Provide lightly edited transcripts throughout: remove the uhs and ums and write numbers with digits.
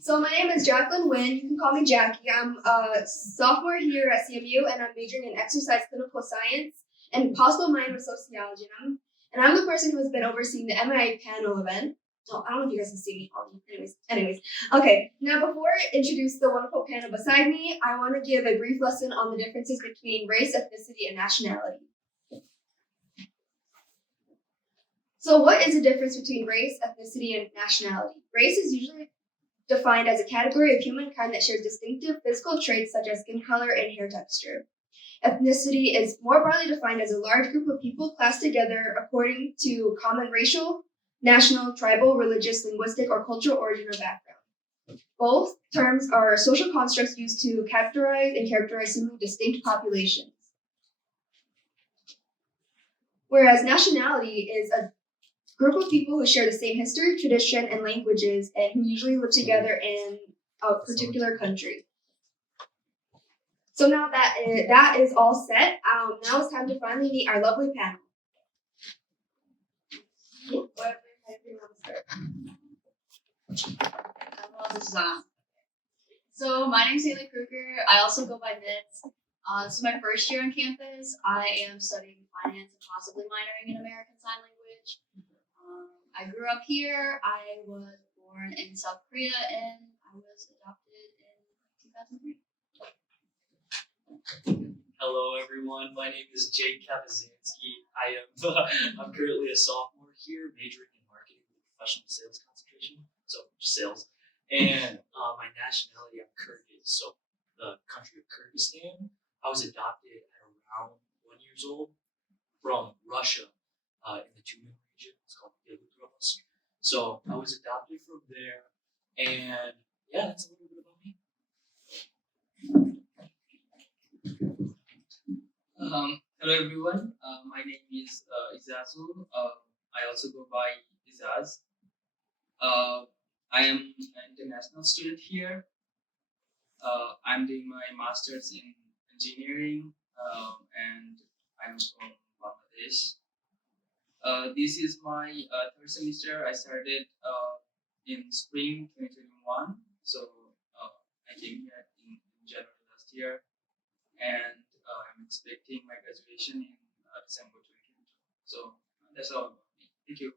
So my name is Jacqueline Wynn. You can call me Jackie. I'm a sophomore here at CMU, and I'm majoring in exercise clinical science and possible minor sociology. And I'm the person who has been overseeing the MIA panel event. Oh, I don't know if you guys can see me. Anyways. Okay. Now, before I introduce the wonderful panel beside me, I want to give a brief lesson on the differences between race, ethnicity, and nationality. So, what is the difference between race, ethnicity, and nationality? Race is usually defined as a category of humankind that shares distinctive physical traits such as skin color and hair texture. Ethnicity is more broadly defined as a large group of people classed together according to common racial, national, tribal, religious, linguistic, or cultural origin or background. Both terms are social constructs used to characterize seemingly distinct populations. Whereas nationality is a group of people who share the same history, tradition, and languages, and who usually live together in a particular country. So now that is all set, now it's time to finally meet our lovely panel. So my name is Haley Kruger. I also go by Nitz. This is my first year on campus. I am studying finance and possibly minoring in American Sign Language. I grew up here. I was born in South Korea and I was adopted in 2003. Hello, everyone. My name is Jake Kapazinski. I'm currently a sophomore here, majoring in marketing with a professional sales concentration, so just sales. And my nationality, I'm Kyrgyz, so the country of Kyrgyzstan. I was adopted at around 1 year old from Russia in the Tumen region. It's called Belgorod. So I was adopted from there, and yeah, that's a little bit about me. Hello everyone, my name is Izazu. I also go by Izaz. I am an international student here. I'm doing my master's in engineering and I'm from Bangladesh. This is my third semester. I started in spring 2021. So I came here in January last year and I'm expecting my graduation in December 2022. So that's all about me. Thank you.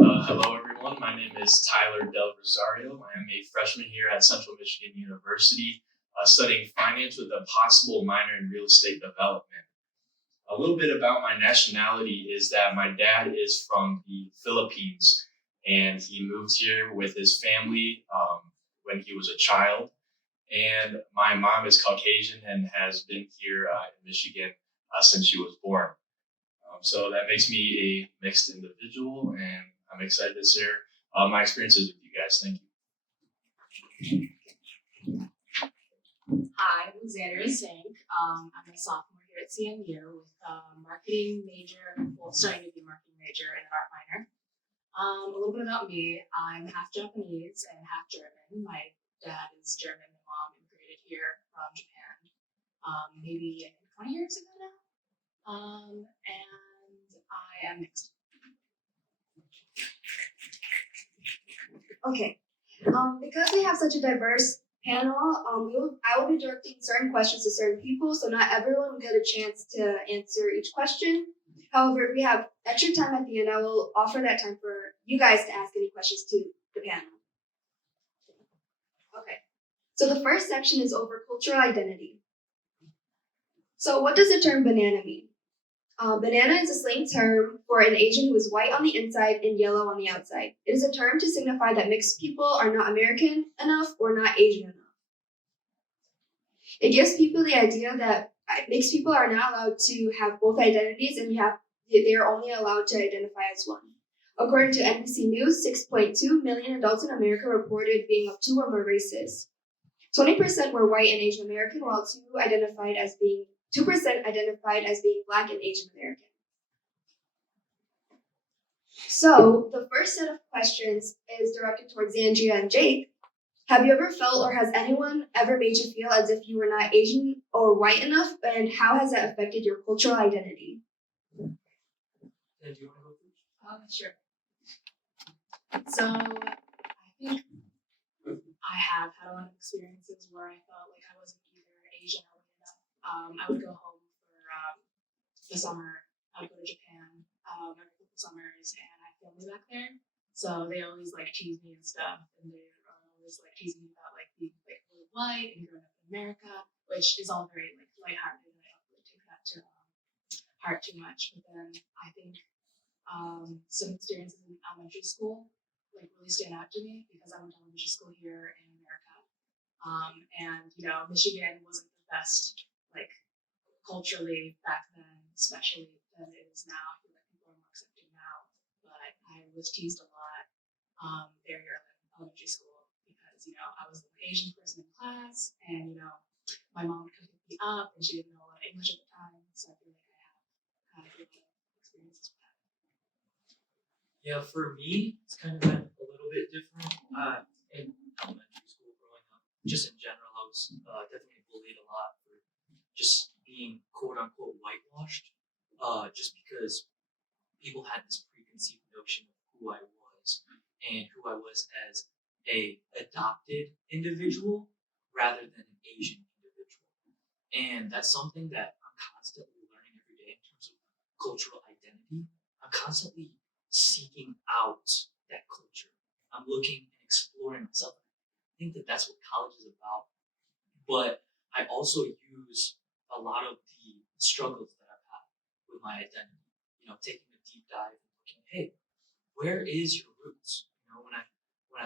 Hello, everyone. My name is Tyler Del Rosario. I am a freshman here at Central Michigan University, studying finance with a possible minor in real estate development. A little bit about my nationality is that my dad is from the Philippines, and he moved here with his family when he was a child. And my mom is Caucasian and has been here in Michigan since she was born. So that makes me a mixed individual, and I'm excited to share my experiences with you guys. Thank you. Hi, I'm Xander. I'm a sophomore here at CMU with a marketing major, starting to be a marketing major and an art minor. A little bit about me. I'm half Japanese and half German. My dad is German. My mom immigrated here from Japan maybe 20 years ago now. And I am mixed. Okay. Because we have such a diverse panel, I will be directing certain questions to certain people, so not everyone will get a chance to answer each question. However, if we have extra time at the end, I will offer that time for you guys to ask any questions to the panel. Okay. So the first section is over cultural identity. So what does the term banana mean? Banana is a slang term for an Asian who is white on the inside and yellow on the outside. It is a term to signify that mixed people are not American enough or not Asian enough. It gives people the idea that mixed people are not allowed to have both identities and they are only allowed to identify as one. According to NBC News, 6.2 million adults in America reported being of two or more races. 20% were white and Asian American, while 2% identified as being Black and Asian American. So the first set of questions is directed towards Andrea and Jake. Have you ever felt, or has anyone ever made you feel as if you were not Asian or white enough, and how has that affected your cultural identity? Do you want to go first? Sure. So I think I have had a lot of experiences where I felt like I wasn't either Asian or white enough. I would go home for the summer. I would go to Japan every couple summers, and I have family back there. So they always like tease me and stuff, and they are always like teasing me about like being like really white and growing up in America, which is all very like lighthearted, and I don't really take that to heart too much. But then I think some experiences in elementary school like really stand out to me because I went to elementary school here in America, and you know Michigan wasn't the best like culturally back then, especially than it is now. I feel like people are more accepting now, but I was teased a lot very early in elementary school because you know I was the Asian person in class, and you know my mom would come pick me up, and she didn't know a lot of English at the time, so I feel like I have had a lot of experiences with that. Yeah, for me, it's kind of been a little bit different. In elementary school, growing up, just in general, I was definitely bullied a lot for just being quote unquote whitewashed. Just because people had this preconceived notion of who I was and who I was as a adopted individual rather than an Asian individual. And that's something that I'm constantly learning every day in terms of cultural identity. I'm constantly seeking out that culture. I'm looking and exploring myself. I think that that's what college is about. But I also use a lot of the struggles that I've had with my identity. You know, taking a deep dive and looking, hey, where is your roots? You know, when I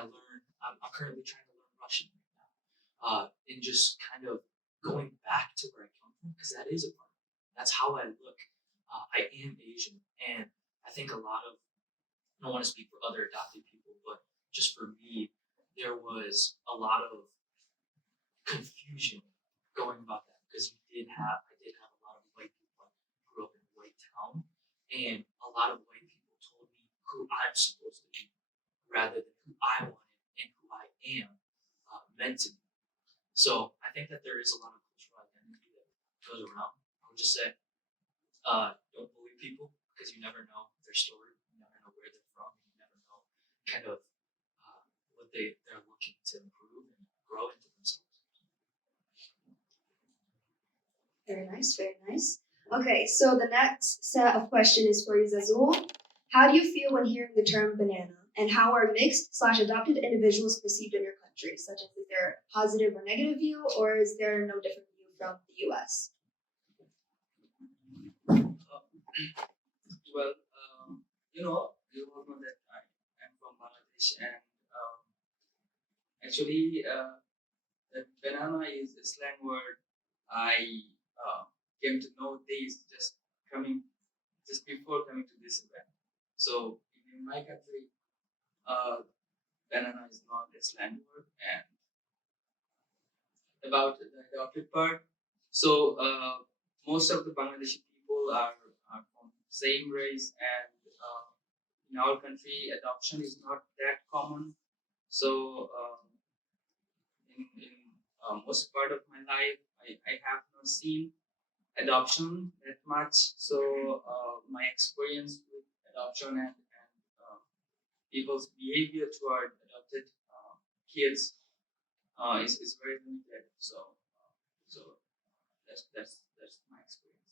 learn, I'm currently trying to learn Russian right now, and just kind of going back to where I come from because that is a part. That's how I look. I am Asian, and I think a lot of I don't want to speak for other adopted people, but just for me, there was a lot of confusion going about that because I did have a lot of white people. I grew up in a white town, and a lot of white people told me who I'm supposed to be rather than who I wanted and who I am meant to be. So I think that there is a lot of cultural identity that goes around. I would just say, don't bully people because you never know their story, you never know where they're from, you never know kind of what they're looking to improve and grow into themselves. Very nice, very nice. Okay, so the next set of questions is for you, Zazul. How do you feel when hearing the term banana? And how are mixed/adopted individuals perceived in your country? Such as, is there a positive or negative view, or is there no different view from the US? Well, you all know that I'm from Bangladesh, and actually, that banana is a slang word. I came to know this just before coming to this event. So in my country, banana is not a slang word. And about the adopted part, so most of the Bangladeshi people are from same race, and in our country, adoption is not that common. So in most part of my life, I have not seen adoption that much. So my experience with adoption and people's behavior toward adopted kids is very limited. So that's my experience.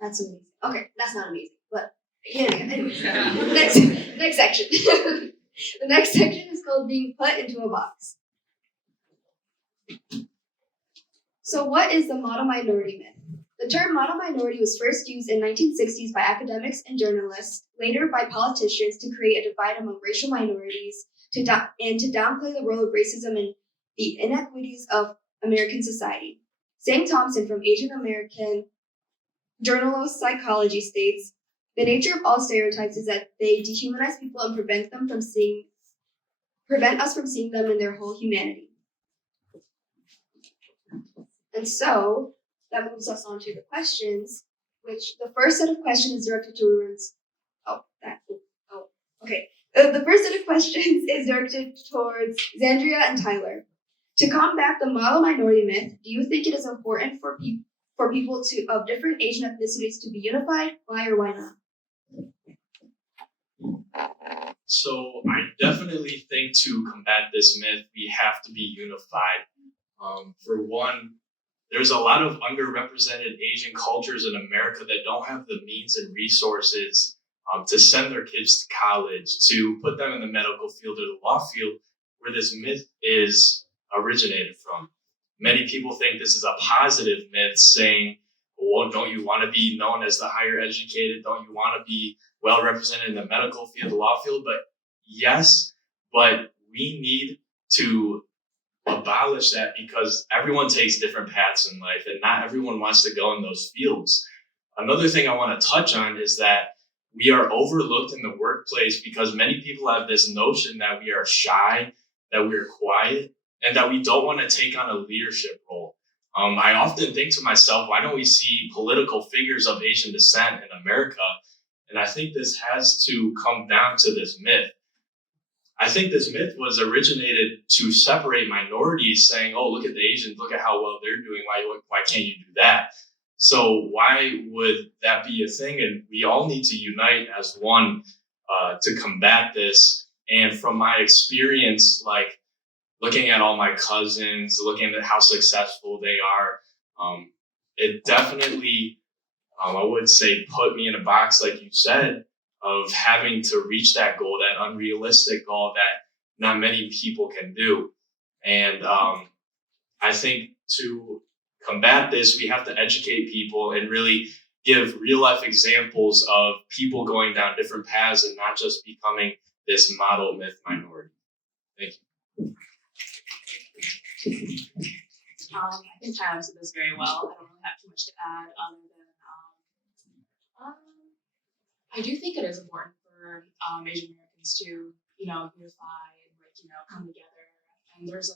That's amazing. Okay, that's not amazing, but yeah. Anyways, next section. The next section is called being put into a box. So, what is the model minority myth? The term model minority was first used in 1960s by academics and journalists, later by politicians to create a divide among racial minorities and to downplay the role of racism in the inequities of American society. Sam Thompson from Asian American Journal of Psychology states, the nature of all stereotypes is that they dehumanize people and prevent us from seeing them in their whole humanity. And so that moves us on to the questions, which the first set of questions is directed towards. The first set of questions is directed towards Xandria and Tyler. To combat the model minority myth, do you think it is important for people of different Asian ethnicities to be unified? Why or why not? So I definitely think to combat this myth, we have to be unified. For one, there's a lot of underrepresented Asian cultures in America that don't have the means and resources to send their kids to college, to put them in the medical field or the law field, where this myth is originated from. Many people think this is a positive myth, saying, well, don't you want to be known as the higher educated? Don't you want to be well represented in the medical field, the law field? But yes, but we need to abolish that because everyone takes different paths in life and not everyone wants to go in those fields. Another thing I want to touch on is that we are overlooked in the workplace because many people have this notion that we are shy, that we're quiet, and that we don't want to take on a leadership role. I often think to myself, why don't we see political figures of Asian descent in America? And I think this has to come down to this myth. I think this myth was originated to separate minorities, saying, "Oh, look at the Asians, look at how well they're doing. Why can't you do that?" So why would that be a thing? And we all need to unite as one to combat this. And from my experience, like looking at all my cousins, looking at how successful they are, it definitely, I would say, put me in a box, like you said, of having to reach that goal, that unrealistic goal that not many people can do. And I think to combat this, we have to educate people and really give real life examples of people going down different paths and not just becoming this model myth minority. Thank you. I think Tyler said this very well. I don't really have too much to add other than I do think it is important for Asian Americans to, unify and come together. And there's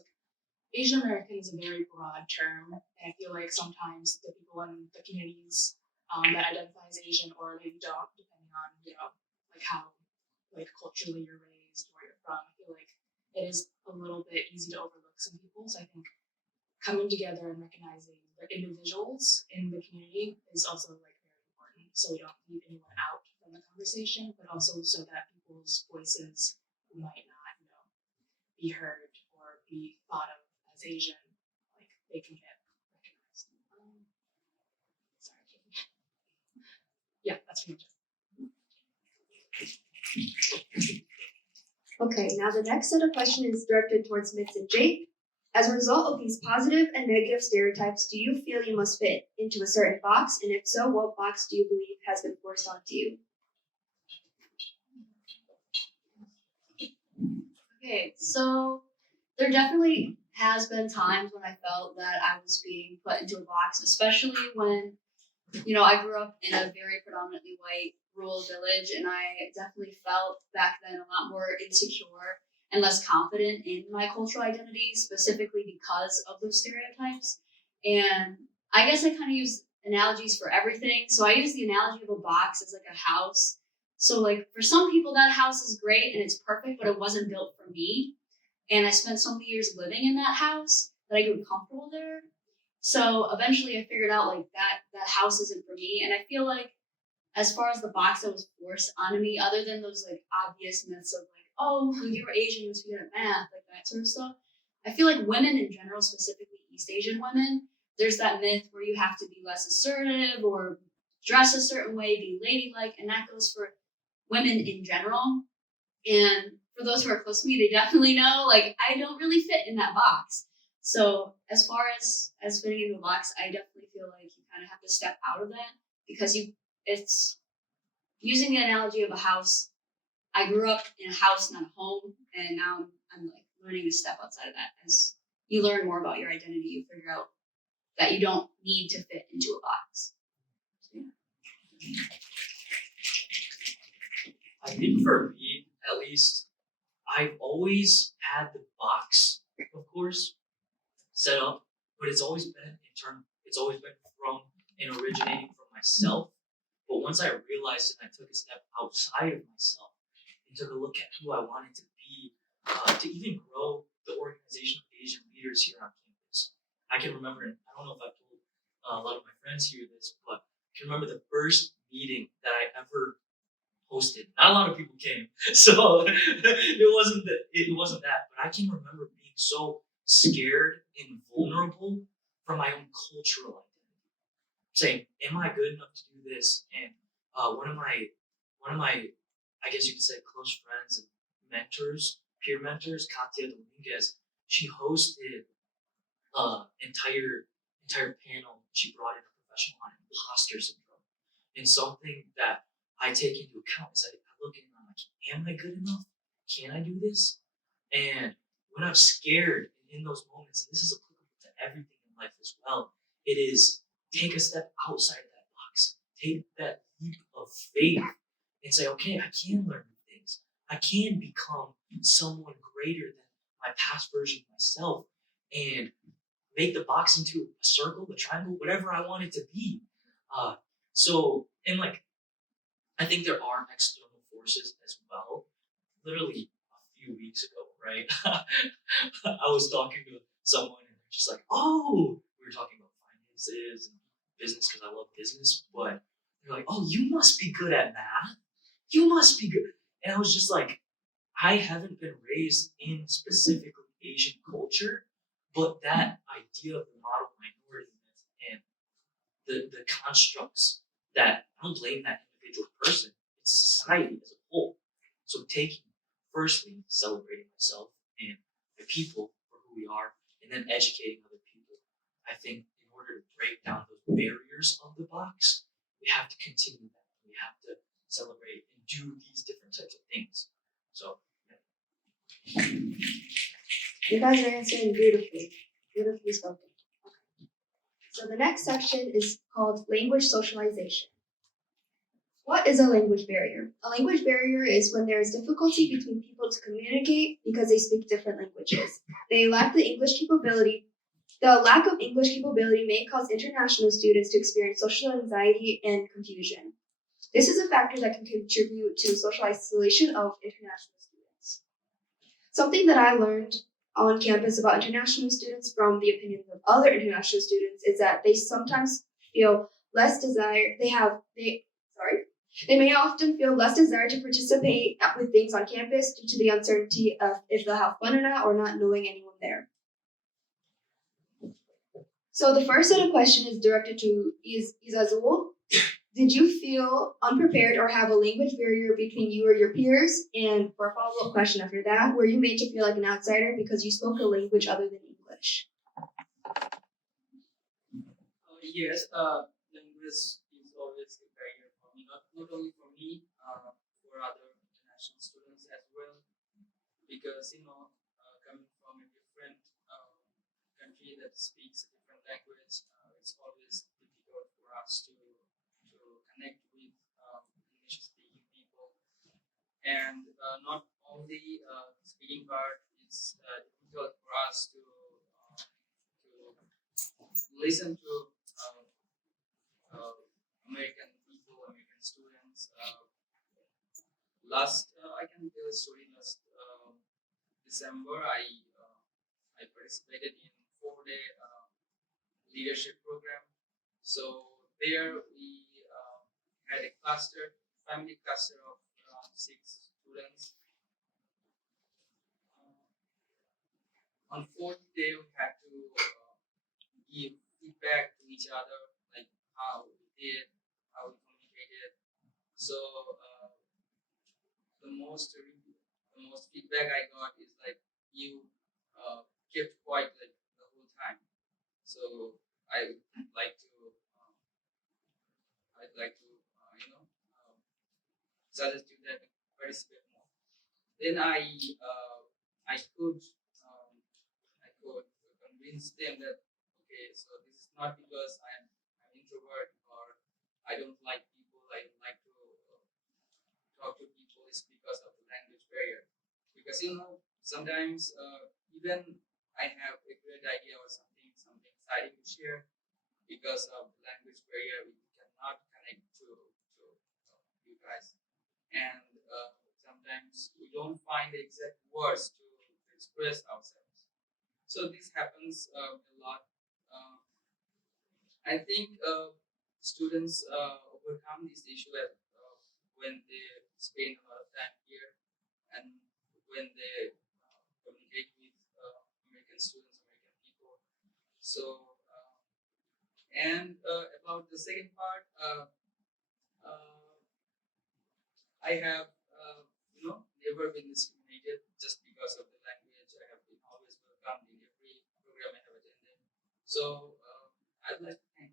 Asian American is a very broad term, and I feel like sometimes the people in the communities that identify as Asian or maybe don't, depending on how culturally you're raised, where you're from, I feel like it is a little bit easy to overlook some people. So I think coming together and recognizing the individuals in the community is also very important. So we don't leave anyone out from the conversation, but also so that people's voices who might not, be heard or be thought of as Asian, they can get recognized. Sorry. Yeah, that's pretty much it. Okay, now the next set of questions is directed towards Mitz and Jake. As a result of these positive and negative stereotypes, do you feel you must fit into a certain box? And if so, what box do you believe has been forced onto you? Okay, so there definitely has been times when I felt that I was being put into a box, especially when, I grew up in a very predominantly white rural village, and I definitely felt back then a lot more insecure and less confident in my cultural identity, specifically because of those stereotypes. And I guess I kind of use analogies for everything. So I use the analogy of a box as a house. So for some people, that house is great and it's perfect, but it wasn't built for me. And I spent so many years living in that house that I grew comfortable there. So eventually I figured out that house isn't for me. And I feel like as far as the box that was forced onto me, other than those obvious myths of oh, when you were Asian, you must be good at math, that sort of stuff. I feel like women in general, specifically East Asian women, there's that myth where you have to be less assertive or dress a certain way, be ladylike, and that goes for women in general. And for those who are close to me, they definitely know I don't really fit in that box. So as far as fitting into a box, I definitely feel like you kind of have to step out of that because it's using the analogy of a house. I grew up in a house, not a home, and now I'm learning to step outside of that. As you learn more about your identity, you figure out that you don't need to fit into a box. So, yeah. I think for me, at least, I've always had the box, of course, set up, but it's always been internal. It's always been from and originating from myself. But once I realized and I took a step outside of myself and took a look at who I wanted to be, to even grow the organization of Asian leaders here on campus. I can remember, and I don't know if I've told a lot of my friends here this, but I can remember the first meeting that I ever hosted. Not a lot of people came, so it wasn't that. But I can remember being so scared and vulnerable from my own cultural identity, saying, "Am I good enough to do this?" And one of my, I guess you could say, close friends and mentors, peer mentors, Katia Dominguez, she hosted entire panel. She brought in a professional on imposter syndrome, and something that I take into account is I look and I'm like, am I good enough? Can I do this? And when I'm scared in those moments, and this is applicable to everything in life as well, it is take a step outside of that box, take that leap of faith, and say, okay, I can learn new things. I can become someone greater than my past version of myself, and make the box into a circle, a triangle, whatever I want it to be. Uh, and like, I think there are external forces as well. Literally a few weeks ago, right? I was talking to someone and they're just like, oh, we were talking about finances and business because I love business, but they're like, oh, you must be good at math. You must be good. And I was just like, I haven't been raised in specifically Asian culture, but that idea of the model minority myth and the constructs that I don't blame that individual person, it's society as a whole. So taking firstly celebrating myself and the people for who we are, and then educating other people. I think in order to break down those barriers of the box, we have to continue that. We have to celebrate and do these different types of things. So You guys are answering beautifully. Beautifully spoken. Okay. So the next section is called language socialization. What is a language barrier? A language barrier is when there is difficulty between people to communicate because they speak different languages. They lack the English capability. The lack of English capability may cause international students to experience social anxiety and confusion. This is a factor that can contribute to social isolation of international students. Something that I learned on campus about international students from the opinions of other international students is that they sometimes feel less desire. They may often feel less desire to participate with things on campus due to the uncertainty of if they'll have fun or not, or not knowing anyone there. So the first set of questions is directed to Izazul. Did you feel unprepared or have a language barrier between you or your peers? And for a follow-up question after that, were you made to feel like an outsider because you spoke a language other than English? Yes, language is always a barrier for me, not only for me, for other international students as well, because coming from a different country that speaks a different language, it's always difficult for us to connect with English speaking people, and not only speaking part, it's difficult for us to listen to uh, American people, American students. I can tell a story. Last December, I participated in 4-day leadership program. So there we had a family cluster of around 6 students. On 4th day, we had to give feedback to each other, like how we did, how we communicated. So the most feedback I got is like you kept quiet like the whole time. So I would like to I'd like to suggest you that participate more. Then I could um, I could convince them that okay, so this is not because I'm introvert or I don't like people. I don't like to talk to people. It's because of the language barrier. Because sometimes even I have a great idea or something exciting to share. Because of the language barrier, we cannot connect to you guys, and sometimes we don't find the exact words to express ourselves. So this happens a lot. Uh, I think students overcome this issue when they spend a lot of time here, and when they communicate with American students, American people. So, and about the second part, uh, I have, never been discriminated just because of the language. I have been always welcomed in every program I have attended. So I'd like to thank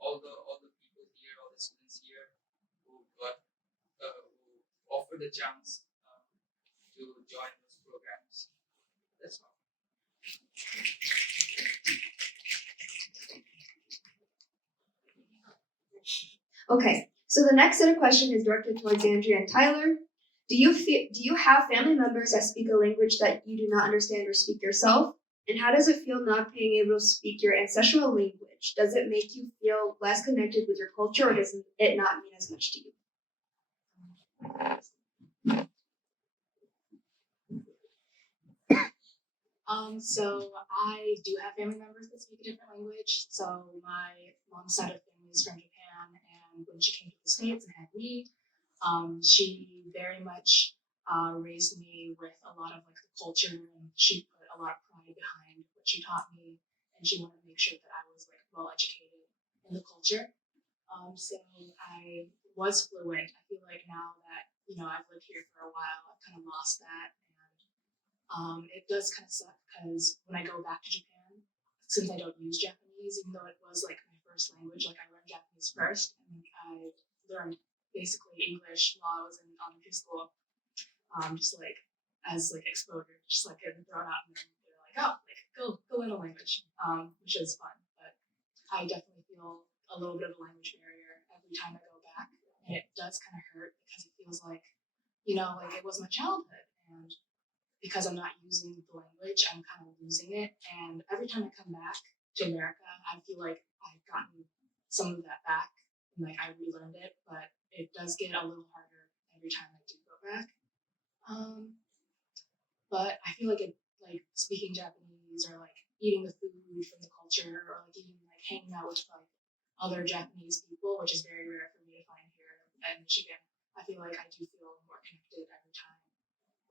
all the people here, all the students here who offered the chance to join those programs. That's all. Okay, so the next set of questions is directed towards Andrea and Tyler. Do you have family members that speak a language that you do not understand or speak yourself? And how does it feel not being able to speak your ancestral language? Does it make you feel less connected with your culture, or does it not mean as much to you? So I do have family members that speak a different language. So my mom's side of family is from Japan, and when she came to the States and had me, she very much raised me with a lot of like the culture, and she put a lot of pride behind what she taught me, and she wanted to make sure that I was like well educated in the culture. So I was fluent. I feel like now that I've lived here for a while, I've kind of lost that, and it does kind of suck because when I go back to Japan, since I don't use Japanese, even though it was like my first language, like I learned Japanese first, and I learned basically English while I was in elementary school, just like as like exposure, just like getting thrown out, and then they're like, oh, like go learn a language, which is fun. But I definitely feel a little bit of a language barrier every time I go back, and it does kind of hurt because it feels like like it was my childhood, and because I'm not using the language, I'm kind of losing it. And every time I come back to America, I feel like I've gotten some of that back, and like I relearned it, but it does get a little harder every time I do go back. But I feel like like speaking Japanese or like eating the food from the culture or like even like hanging out with like other Japanese people, which is very rare for me to find here in Michigan. I feel like I do feel more connected every time,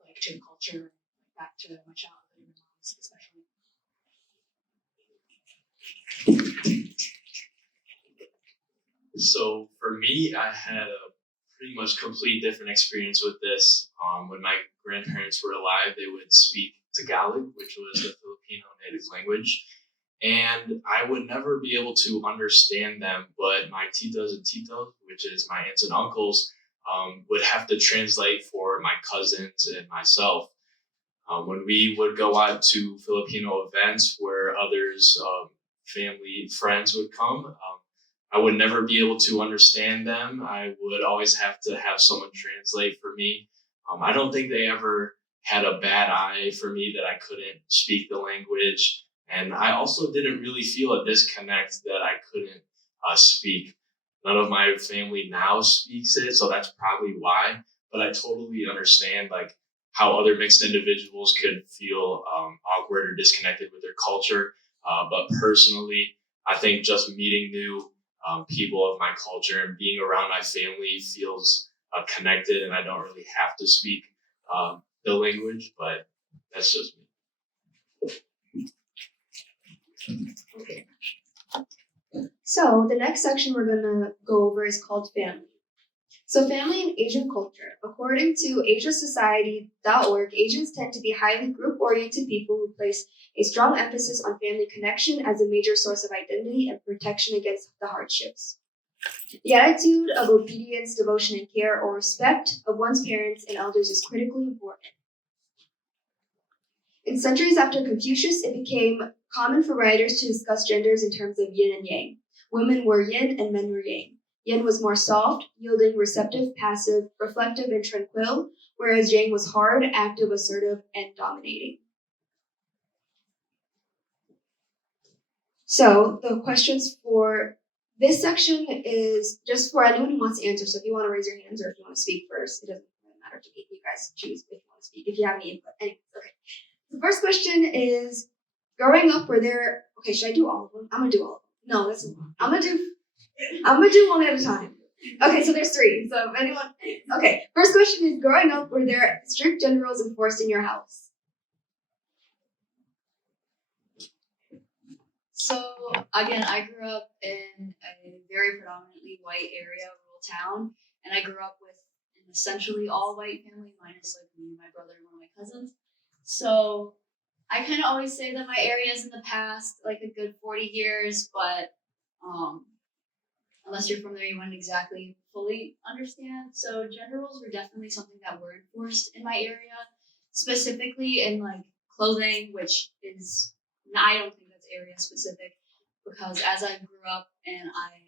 like to the culture, like back to my childhood and my mom's especially. So for me, I had a pretty much complete different experience with this. When my grandparents were alive, they would speak Tagalog, which was the Filipino native language. And I would never be able to understand them, but my titas and titos, which is my aunts and uncles, would have to translate for my cousins and myself. When we would go out to Filipino events where others, family, friends would come, I would never be able to understand them. I would always have to have someone translate for me. I don't think they ever had a bad eye for me that I couldn't speak the language. And I also didn't really feel a disconnect that I couldn't speak. None of my family now speaks it, so that's probably why. But I totally understand like how other mixed individuals could feel awkward or disconnected with their culture. But personally, I think just meeting new people of my culture and being around my family feels connected, and I don't really have to speak the language, but that's just me. Okay. So the next section we're gonna go over is called family. So family in Asian culture. According to AsiaSociety.org, Asians tend to be highly group-oriented people who place a strong emphasis on family connection as a major source of identity and protection against the hardships. The attitude of obedience, devotion, and care or respect of one's parents and elders is critically important. In centuries after Confucius, it became common for writers to discuss genders in terms of yin and yang. Women were yin and men were yang. Yin was more soft, yielding, receptive, passive, reflective, and tranquil, whereas yang was hard, active, assertive, and dominating. So the questions for this section is just for anyone who wants to answer. So if you want to raise your hands or if you want to speak first, it doesn't really matter to me. You guys choose if you want to speak, if you have any input. Anyways, okay. The first question is, growing up, were there, okay, should I do all of them? I'm gonna do all of them. No, that's a lot. I'm gonna do one at a time. Okay, so there's three. So if anyone, okay. First question is: growing up, were there strict gender roles enforced in your house? So again, I grew up in a very predominantly white area, rural town, and I grew up with an essentially all white family, minus like me, my brother, and one of my cousins. So I kind of always say that my area is in the past, like a good 40 years, but um, unless you're from there, you wouldn't exactly fully understand. So gender roles were definitely something that were enforced in my area, specifically in like clothing, which is I don't think that's area specific, because as I grew up and I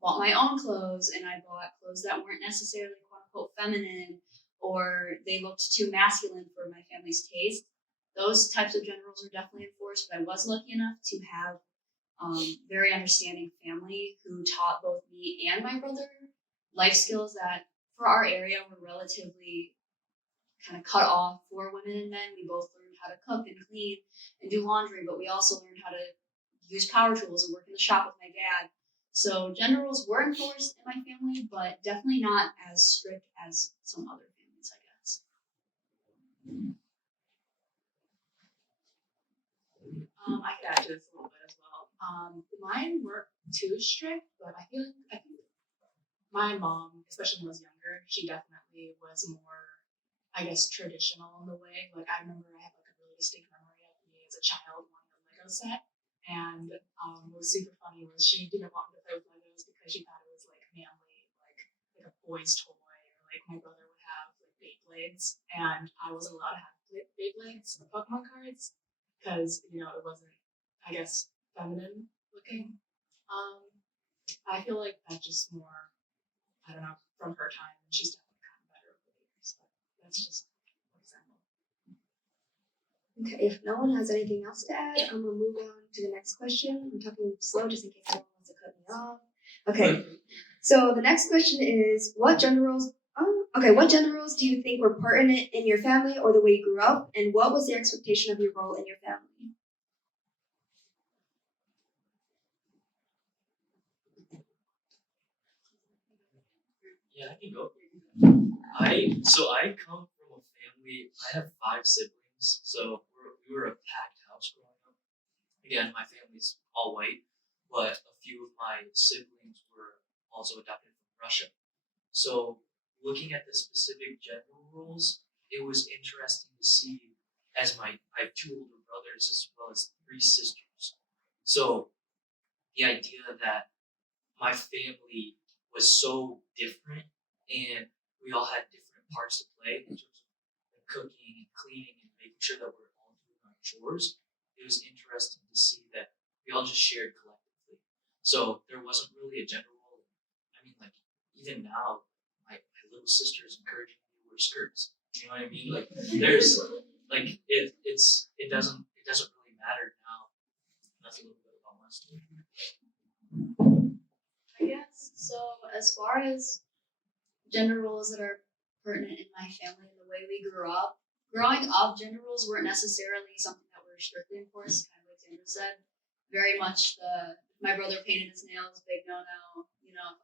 bought my own clothes and I bought clothes that weren't necessarily quote unquote feminine or they looked too masculine for my family's taste. Those types of gender roles were definitely enforced, but I was lucky enough to have very understanding family who taught both me and my brother life skills that for our area were relatively kind of cut off for women and men. We both learned how to cook and clean and do laundry, but we also learned how to use power tools and work in the shop with my dad. So gender roles were enforced in my family, but definitely not as strict as some other families, I guess. I could add to this a little bit as well. Mine weren't too strict, but I think my mom, especially when I was younger, she definitely was more, I guess, traditional in the way. Like I remember I have like a really distinct memory of me as a child wanting a Lego set, and what was super funny was she didn't want me to play with Legos because she thought it was like manly, like a boy's toy, or like my brother would have like Beyblades, and I wasn't allowed to have Beyblades or Pokemon cards because it wasn't, I guess, feminine looking. Um, I feel like that's just more, I don't know, from her time, and she's definitely gotten better over the years. But that's just an example. Okay, if no one has anything else to add, I'm gonna move on to the next question. I'm talking slow just in case anyone wants to cut me off. Okay, so the next question is: what gender roles? What gender roles do you think were pertinent in your family or the way you grew up, and what was the expectation of your role in your family? Yeah, I can go. I come from a family. I have 5 siblings, so we were a packed house growing up. Again, my family's all white, but a few of my siblings were also adopted from Russia. So looking at the specific gender roles, it was interesting to see as I have 2 older brothers as well as 3 sisters. So the idea that my family was so different and we all had different parts to play in terms of like cooking and cleaning and making sure that we're all doing our chores. It was interesting to see that we all just shared collectively. So there wasn't really a gender role. I mean, like even now, my little sister is encouraging me to wear skirts. You know what I mean? Like there's like it doesn't really matter now. That's a little bit about my story. I guess. So as far as gender roles that are pertinent in my family and the way we grew up, growing up, gender roles weren't necessarily something that were strictly enforced, kind of like Xander said. Very much my brother painted his nails, big no no.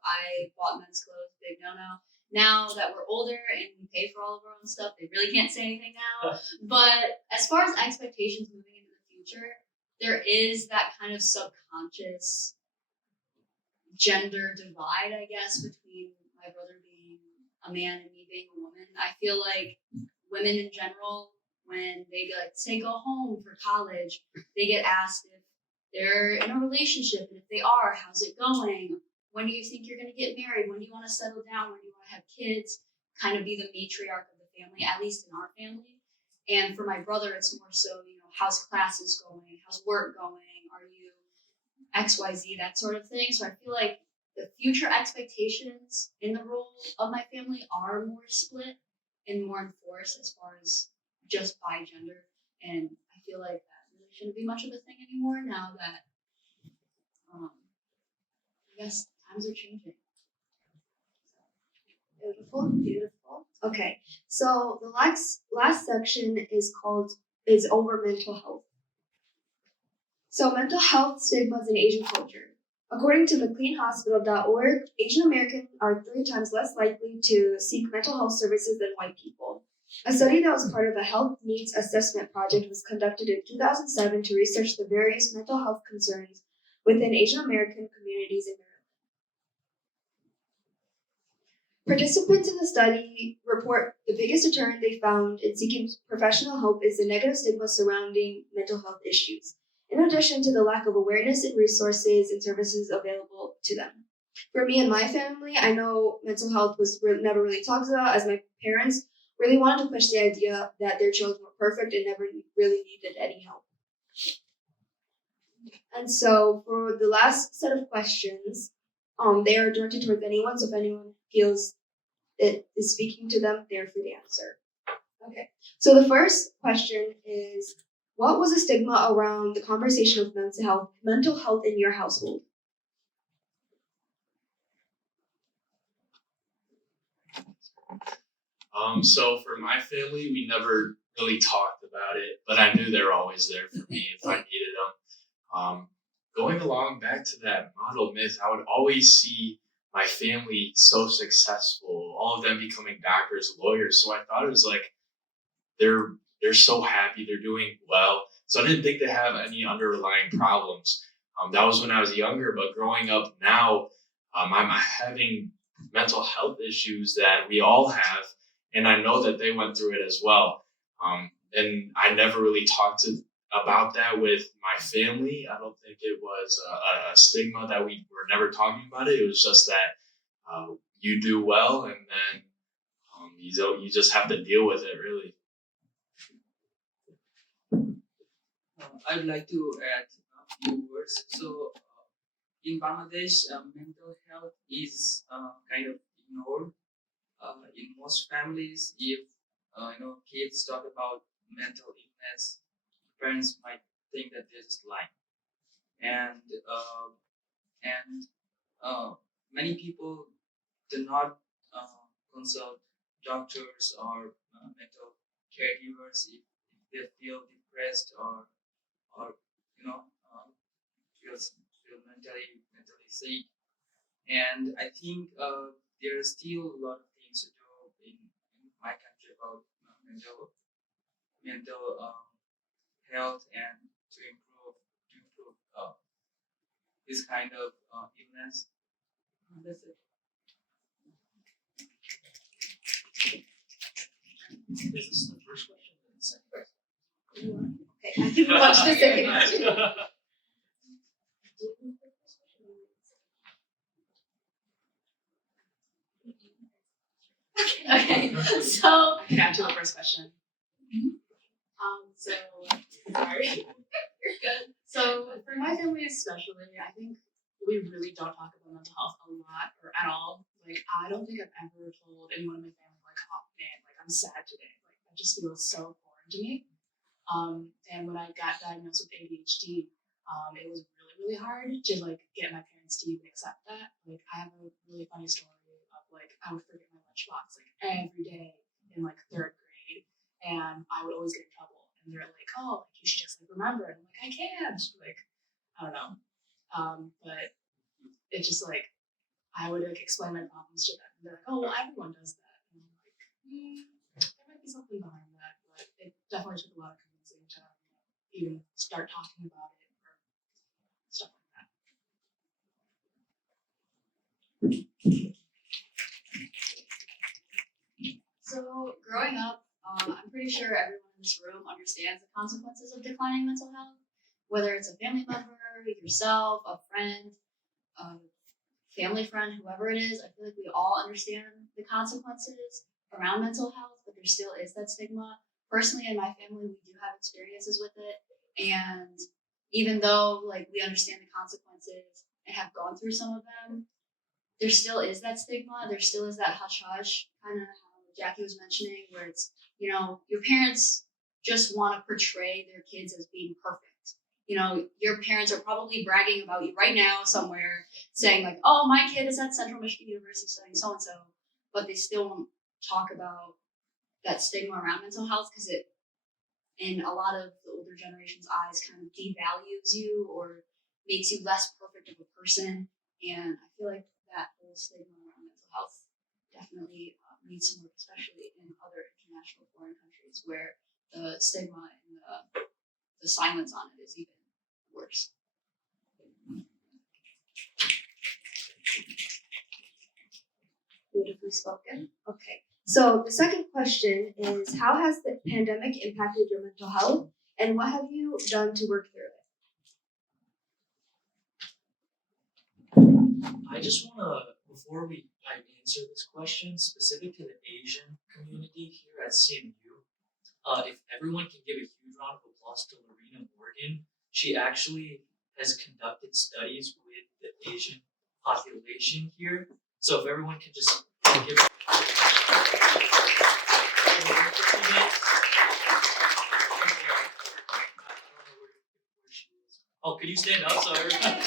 I bought men's clothes, big no no. Now that we're older and we pay for all of our own stuff, they really can't say anything now. But as far as expectations moving into the future, there is that kind of subconscious gender divide, I guess, between my brother being a man and me being a woman. I feel like women in general, when they like say go home for college, they get asked if they're in a relationship, and if they are, how's it going? When do you think you're gonna get married? When do you want to settle down? When do you want to have kids? Kind of be the matriarch of the family, at least in our family. And for my brother, it's more so, how's classes going? How's work going? Are you XYZ, that sort of thing. So I feel like the future expectations in the role of my family are more split and more enforced as far as just by gender. And I feel like that really shouldn't be much of a thing anymore now that I guess times are changing. Beautiful, beautiful. Okay, so the last section is over mental health. So mental health stigmas in Asian culture. According to McLeanHospital.org, Asian Americans are 3 times less likely to seek mental health services than white people. A study that was part of a health needs assessment project was conducted in 2007 to research the various mental health concerns within Asian American communities in Maryland. Participants in the study report the biggest deterrent they found in seeking professional help is the negative stigma surrounding mental health issues, in addition to the lack of awareness and resources and services available to them. For me and my family, I know mental health was never really talked about, as my parents really wanted to push the idea that their children were perfect and never really needed any help. And so for the last set of questions, they are directed towards anyone, so if anyone feels it is speaking to them, they're free to answer. Okay, so the first question is, what was the stigma around the conversation of mental health in your household? So for my family, we never really talked about it, but I knew they were always there for me if I needed them. Going along back to that model myth, I would always see my family so successful, all of them becoming doctors, lawyers. So I thought it was like they're so happy, they're doing well. So I didn't think they have any underlying problems. That was when I was younger, but growing up now, I'm having mental health issues that we all have, and I know that they went through it as well. And I never really talked about that with my family. I don't think it was a stigma that we were never talking about it. It was just that you do well, and then you just have to deal with it, really. I'd like to add a few words. So, in Bangladesh, mental health is kind of ignored. In most families, if kids talk about mental illness, parents might think that they're just lying, and many people do not consult doctors or mental caregivers if they feel depressed or you know feel mentally sick. And I think there are still a lot of things to do in my country about mental health and to improve this kind of illness. That's it. This is the first question and the second question. Okay, I can watch the second question. Okay, so I can answer the first question. So sorry. You're good. So for my family especially, I think we really don't talk about mental health a lot or at all. Like I don't think I've ever told anyone in my family like, oh man, like I'm sad today. Like that just feels so foreign to me. And when I got diagnosed with ADHD, it was really, really hard to like get my parents to even accept that. Like I have a really funny story of like I would forget my lunchbox like every day in like third grade, and I would always get in trouble. And they're like, "Oh, like, you should just like remember it." I'm like, "I can't." Like I don't know. But it just like I would like explain my problems to them, and they're like, "Oh, well, everyone does that." And I'm like, there might be something behind that, but it definitely took a lot of convincing to even start talking about it or stuff like that. So, growing up, I'm pretty sure everyone in this room understands the consequences of declining mental health. Whether it's a family member, yourself, a friend, a family friend, whoever it is, I feel like we all understand the consequences around mental health, but there still is that stigma. Personally, in my family, we do have experiences with it, and even though like we understand the consequences and have gone through some of them, there still is that stigma. There still is that hush hush, kind of how Jackie was mentioning, where it's, your parents just want to portray their kids as being perfect. Your parents are probably bragging about you right now somewhere, saying like, "Oh, my kid is at Central Michigan University studying so and so," but they still won't talk about that stigma around mental health because it, in a lot of the older generation's eyes, kind of devalues you or makes you less perfect of a person. And I feel like that whole stigma around mental health definitely needs some work, especially in other international foreign countries where the stigma and the silence on it is even worse. Beautifully spoken. Okay. So the second question is, how has the pandemic impacted your mental health, and what have you done to work through it? I just want to, before I answer this question, specific to the Asian community here at CMU, if everyone can give a huge round of applause to Lorena Morgan, she actually has conducted studies with the Asian population here. So if everyone can just give Oh, could you stand up so everyone?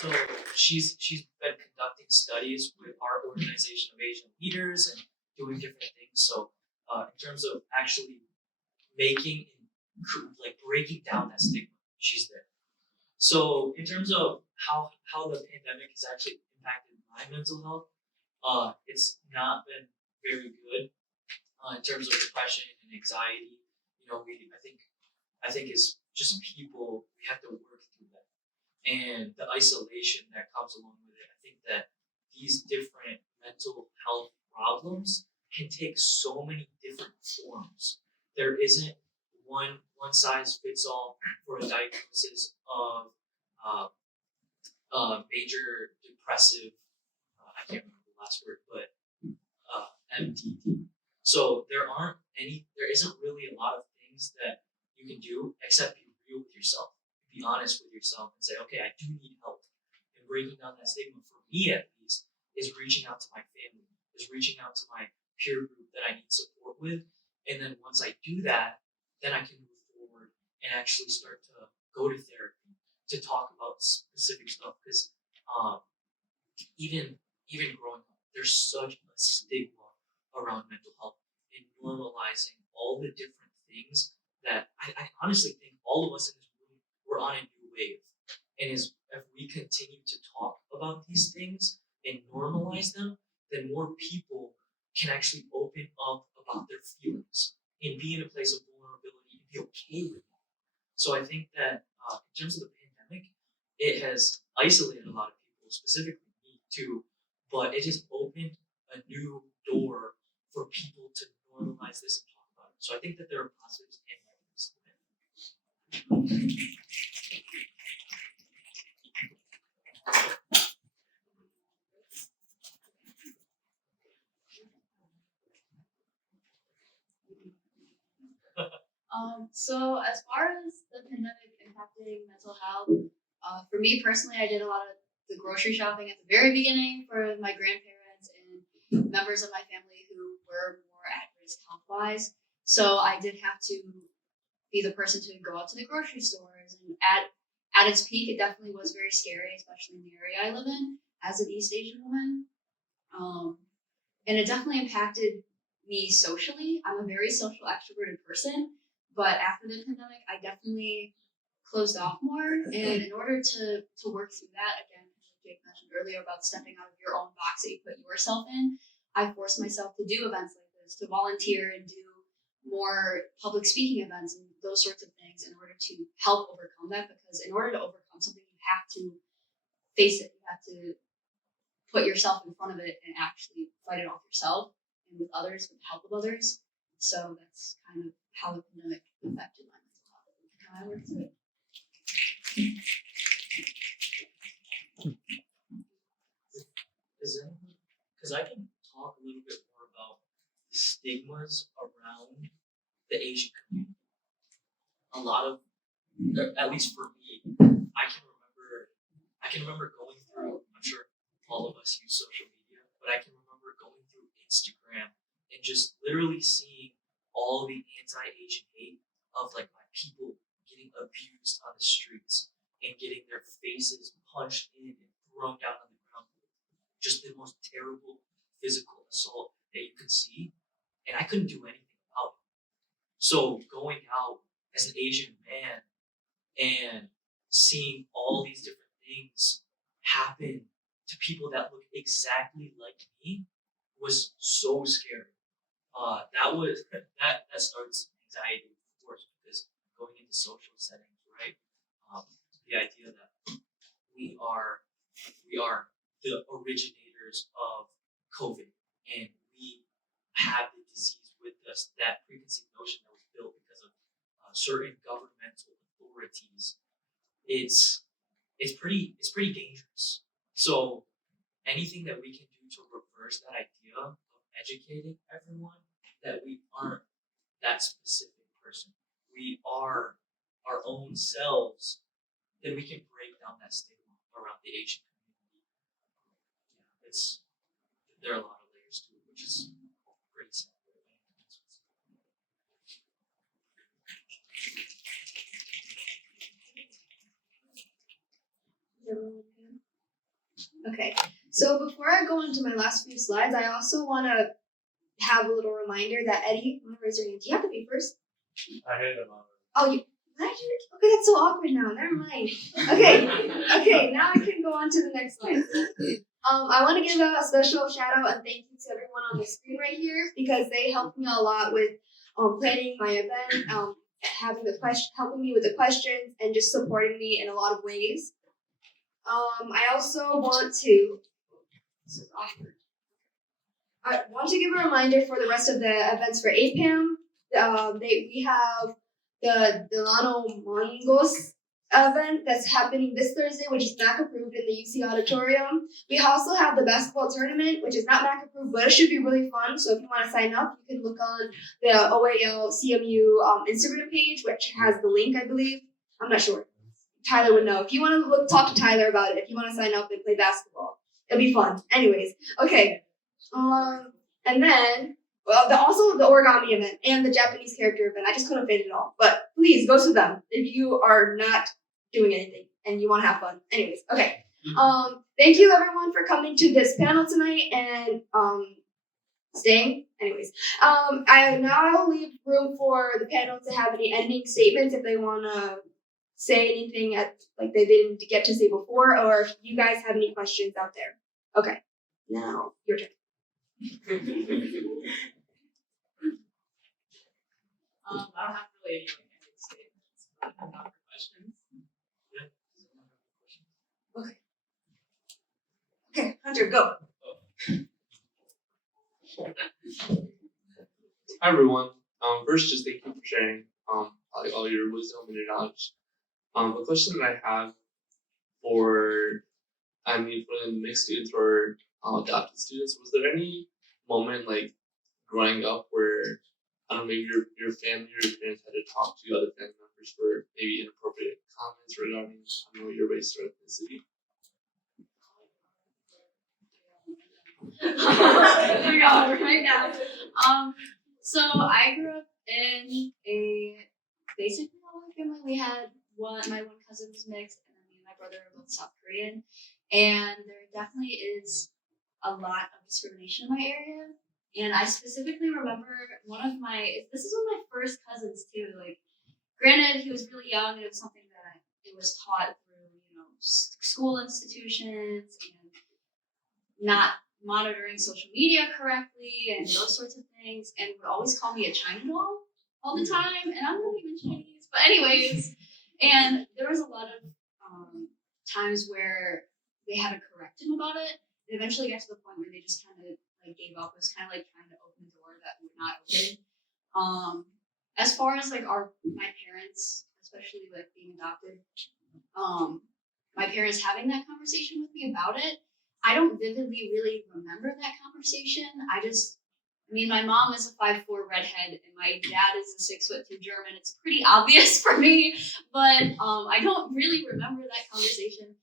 So she's been conducting studies with our organization of Asian leaders and doing different things. So in terms of actually making like breaking down that stigma, she's there. So in terms of how the pandemic has actually impacted my mental health, it's not been very good in terms of depression and anxiety. You know, I think as just people, we have to work through that and the isolation that comes along with it. I think that these different mental health problems can take so many different forms. There isn't one size fits all for a diagnosis of major depressive. I can't remember the last word, but MDD. So there isn't really a lot of things that you can do except be real with yourself, be honest with yourself, and say, okay, I do need help. And breaking down that stigma, for me at least, is reaching out to my family, is reaching out to my peer group that I need support with. And then once I do that, then I can move forward and actually start to go to therapy to talk about specific stuff. Because even growing up, there's such a stigma around mental health and normalizing all the different things that I honestly think all of us in this room, we're on a new wave. And if we continue to talk about these things and normalize them, then more people can actually open up about their feelings and be in a place of vulnerability and be okay with it. So I think that in terms of the pandemic, it has isolated a lot of people, specifically me too, but it has opened a new door for people to normalize this and talk about it. So I think that there are positives and negatives. So as far as the pandemic impacting mental health, for me personally, I did a lot of the grocery shopping at the very beginning for my grandparents and members of my family who were more at risk health wise. So I did have to be the person to go out to the grocery stores, and at its peak, it definitely was very scary, especially in the area I live in as an East Asian woman. And it definitely impacted me socially. I'm a very social, extroverted person, but after the pandemic, I definitely closed off more. And in order to work through that, again, as Jake mentioned earlier about stepping out of your own box that you put yourself in, I forced myself to do events like this, to volunteer and do more public speaking events and those sorts of things in order to help overcome that. Because in order to overcome something, you have to face it. You have to put yourself in front of it and actually fight it off yourself and with others, with the help of others. So that's kind of how the pandemic affected my mental health and how I worked through it. Because I can talk a little bit more about the stigmas around the Asian community. A lot of, at least for me, I can remember going through. I'm sure all of us use social media, but I can remember going through Instagram and just literally seeing all the anti-Asian hate of like my people getting abused on the streets and getting their faces punched in and thrown down on the ground. Just the most terrible physical assault that you could see, and I couldn't do anything about it. So going as an Asian man and seeing all these different things happen to people that look exactly like me was so scary. That starts anxiety, of course, because going into social settings, right? The idea that we are we are the originators of COVID, and we have the disease with us. That preconceived notion that was built because of certain governmental authorities. It's pretty dangerous. So anything that we can do to reverse that idea of educating everyone that we aren't that specific person, we are our own selves, then we can break down that stigma around the Asian community. Yeah, there are a lot of layers to it, which is pretty sad. Okay, so before I go into my last few slides, I also want to have a little reminder that Eddie, I'm gonna raise your hand. Do you have to be first? I hate it, Mama. Oh, you. Okay, that's so awkward now. Never mind. Okay, now I can go on to the next slide. I want to give a special shout out and thank you to everyone on the screen right here because they helped me a lot with planning my event, helping me with the questions, and just supporting me in a lot of ways. I also want to. This is awkward. I want to give a reminder for the rest of the events for APAM. We have the Delano Mangos event that's happening this Thursday, which is MAC approved in the UC Auditorium. We also have the basketball tournament, which is not MAC approved, but it should be really fun. So if you want to sign up, you can look on the OAL CMU Instagram page, which has the link, I believe. I'm not sure. Tyler would know. If you want to talk to Tyler about it, if you want to sign up and play basketball, it'll be fun. Anyways, okay. And then also the origami event and the Japanese character event. I just couldn't fit it all. But please go to them if you are not doing anything and you want to have fun. Anyways, okay. Thank you everyone for coming to this panel tonight and staying. Anyways, I'll leave room for the panel to have any ending statements if they wanna say anything like they didn't get to say before, or if you guys have any questions out there. Okay, now your turn. I don't have really any ending statements, but I'm not for questions. Okay, Hunter, go. Hi everyone. First, just thank you for sharing all your wisdom and your knowledge. The question that I have for the mixed students or adopted students, was there any moment like growing up where I don't know, maybe your family or your parents had to talk to other family members for maybe inappropriate comments regarding your race or ethnicity? Right now. So I grew up in a basically all family. We had my one cousin was mixed, and then me and my brother are both South Korean. And there definitely is a lot of discrimination in my area. And I specifically remember this is one of my first cousins too. Like, granted, he was really young, and it was something that it was taught through, school institutions and not monitoring social media correctly and those sorts of things, and would always call me a China doll all the time, and I'm not even Chinese. But anyways, and there was a lot of times where they had to correct him about it. It eventually got to the point where they just kind of like gave up. It was kind of like trying to open a door that would not open. As far as like my parents, especially like being adopted, my parents having that conversation with me about it, I don't vividly really remember that conversation. My mom is a 5'4" redhead, and my dad is a 6'2" German. It's pretty obvious for me, but I don't really remember that conversation.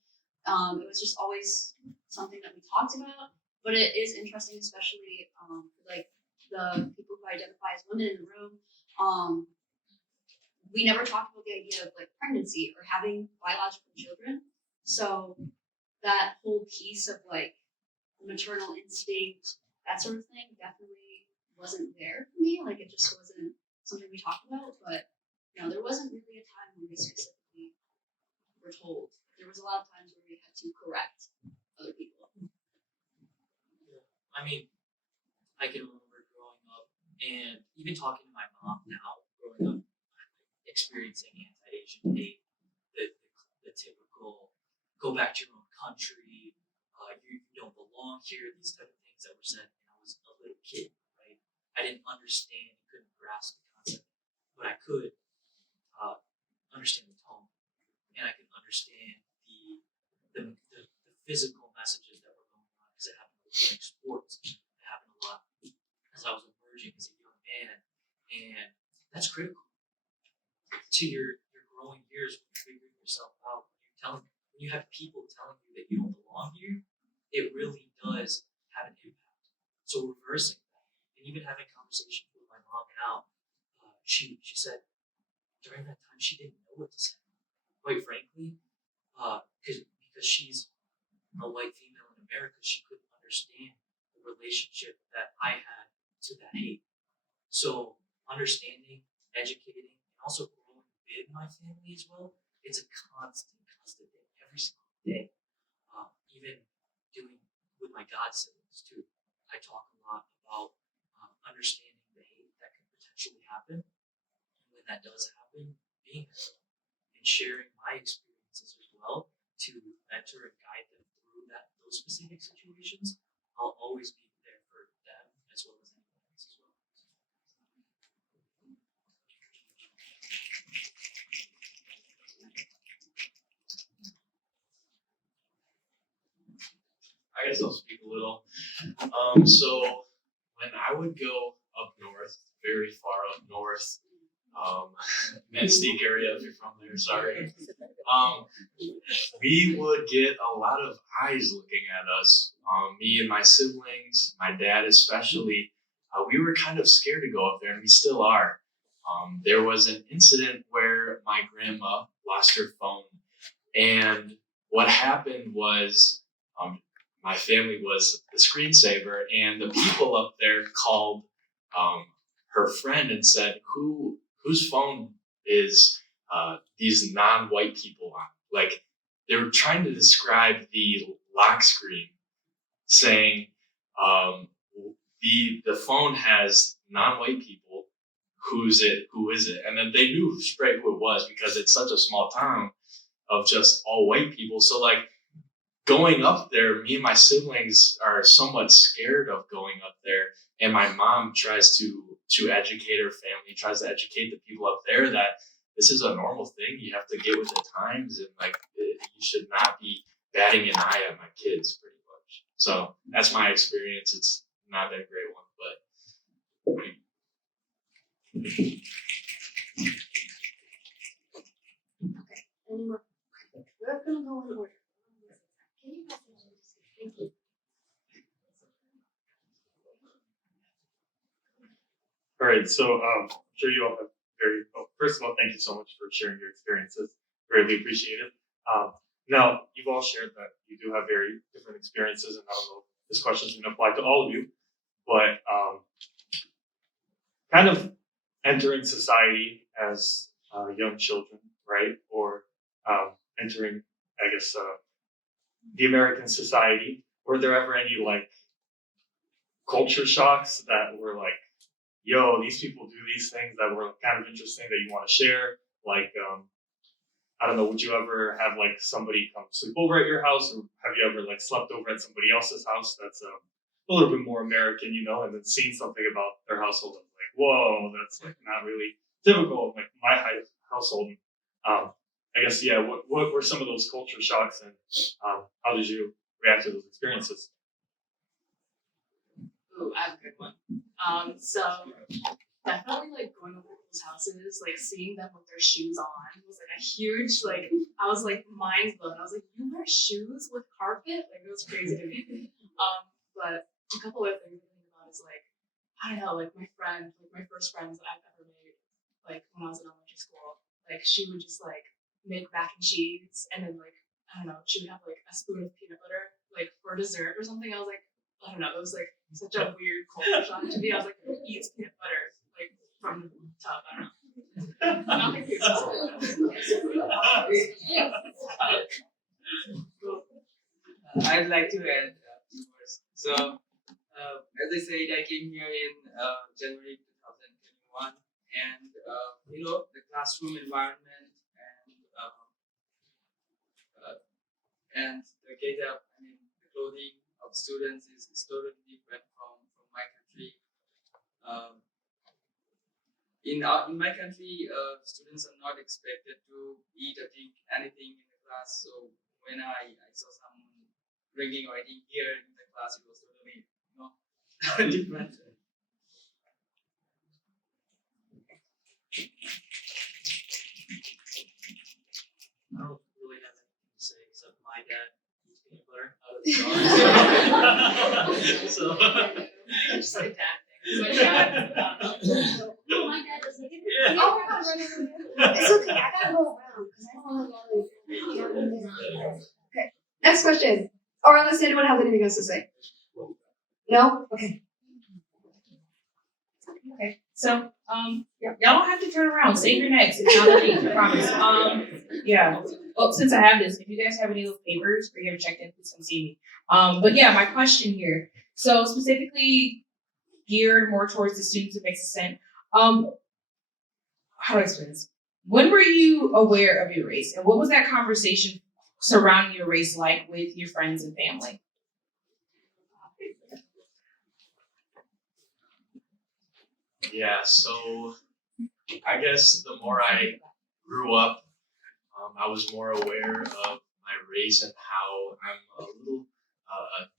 It was just always something that we talked about. But it is interesting, especially for like the people who identify as women in the room. We never talked about the idea of like pregnancy or having biological children. So that whole piece of like maternal instinct, that sort of thing, definitely wasn't there for me. Like, it just wasn't something we talked about. But you know, there wasn't really a time when we specifically were told. There was a lot of times where we had to correct other people. I mean, I can remember growing up and even talking to my mom now, growing up, experiencing anti-Asian hate, the typical go back to your own country, you don't belong here, these type of things that were said when I was a little kid, right? I didn't understand, couldn't grasp the concept, but I could understand the tone, and I could understand the physical messages that were going on because it happened a lot like sports. It happened a lot as I was emerging as a young man, and that's critical to your growing years when you're figuring yourself out. When you have people telling you that you don't belong here, it really does have an impact. So reversing that, and even having conversations with my mom now, she said during that time she didn't know what to say. Quite frankly, because she's a white female in America, she couldn't understand the relationship that I had to that hate. So understanding, educating, and also growing with my family as well, it's a constant thing every single day. Even doing with my god siblings too. I talk a lot about understanding the hate that can potentially happen, and when that does happen, being there and sharing my experiences as well to mentor and guide them through those specific situations. I'll always be there for them as well as anyone else as well. I guess I'll speak a little. So when I would go up north, very far up north, Mystique area, if you're from there, sorry. We would get a lot of eyes looking at us. Me and my siblings, my dad especially, we were kind of scared to go up there, and we still are. There was an incident where my grandma lost her phone, and what happened was my family was the screensaver, and the people up there called her friend and said, whose phone is these non-white people on? Like, they were trying to describe the lock screen, saying the phone has non-white people. Who is it? And then they knew straight who it was because it's such a small town of just all white people. So like going up there, me and my siblings are somewhat scared of going up there. And my mom tries to educate her family, tries to educate the people up there that this is a normal thing. You have to get with the times, and like you should not be batting an eye at my kids, pretty much. So that's my experience. It's not been a great one, but. Any more? We're gonna go in order. Can you pass it on? Thank you. All right, so I'm sure you all have first of all, thank you so much for sharing your experiences. Greatly appreciate it. Now, you've all shared that you do have very different experiences, and I don't know if this question is going to apply to all of you, but kind of entering society as young children, right? Or entering, I guess, the American society. Were there ever any like culture shocks that were like, yo, these people do these things that were kind of interesting that you want to share? Like, I don't know, would you ever have like somebody come sleep over at your house, or have you ever like slept over at somebody else's house that's a little bit more American, you know, and then seen something about their household and like, whoa, that's like not really typical of like my household. I guess, yeah, what were some of those culture shocks, and how did you react to those experiences? Ooh, I have a good one. So definitely like going over people's houses, like seeing them with their shoes on was like a huge, like, I was like mind blown. I was like, you wear shoes with carpet? Like, it was crazy to me. But a couple of things to think about is like, I don't know, like my first friends that I've ever made, like when I was in elementary school, like she would just like make mac and cheese, and then like, I don't know, she would have like a spoon of peanut butter like for dessert or something. I was like, I don't know, it was like such a weird culture shock to me. I was like, who eats peanut butter like from the tub? I don't know. Nothing to I'd like to add a few words. So, as I said, I came here in January 2021, and the classroom environment and the get-up, the clothing of students is totally different from my country. Um, in my country, students are not expected to eat or drink anything in the class. So when I saw someone drinking or eating here in the class, it was totally different. I don't really have anything to say except my dad eats peanut butter out of the jar. So Just like dad things. My dad, Oh, my dad doesn't get it. yeah. Oh my god, it's okay. I gotta go around because I don't have all the. Okay. Next question. Or unless anyone has anything else to say. No? Okay. Okay, so y'all don't have to turn around. Save your necks. It's not a thing, I promise. Yeah. Well, since I have this, if you guys have any of those papers or you haven't checked in, please come see me. But yeah, my question here. So specifically geared more towards the students of mixed descent. How do I explain this? When were you aware of your race, and what was that conversation surrounding your race like with your friends and family? Yeah, so I guess the more I grew up, I was more aware of my race and how I'm a little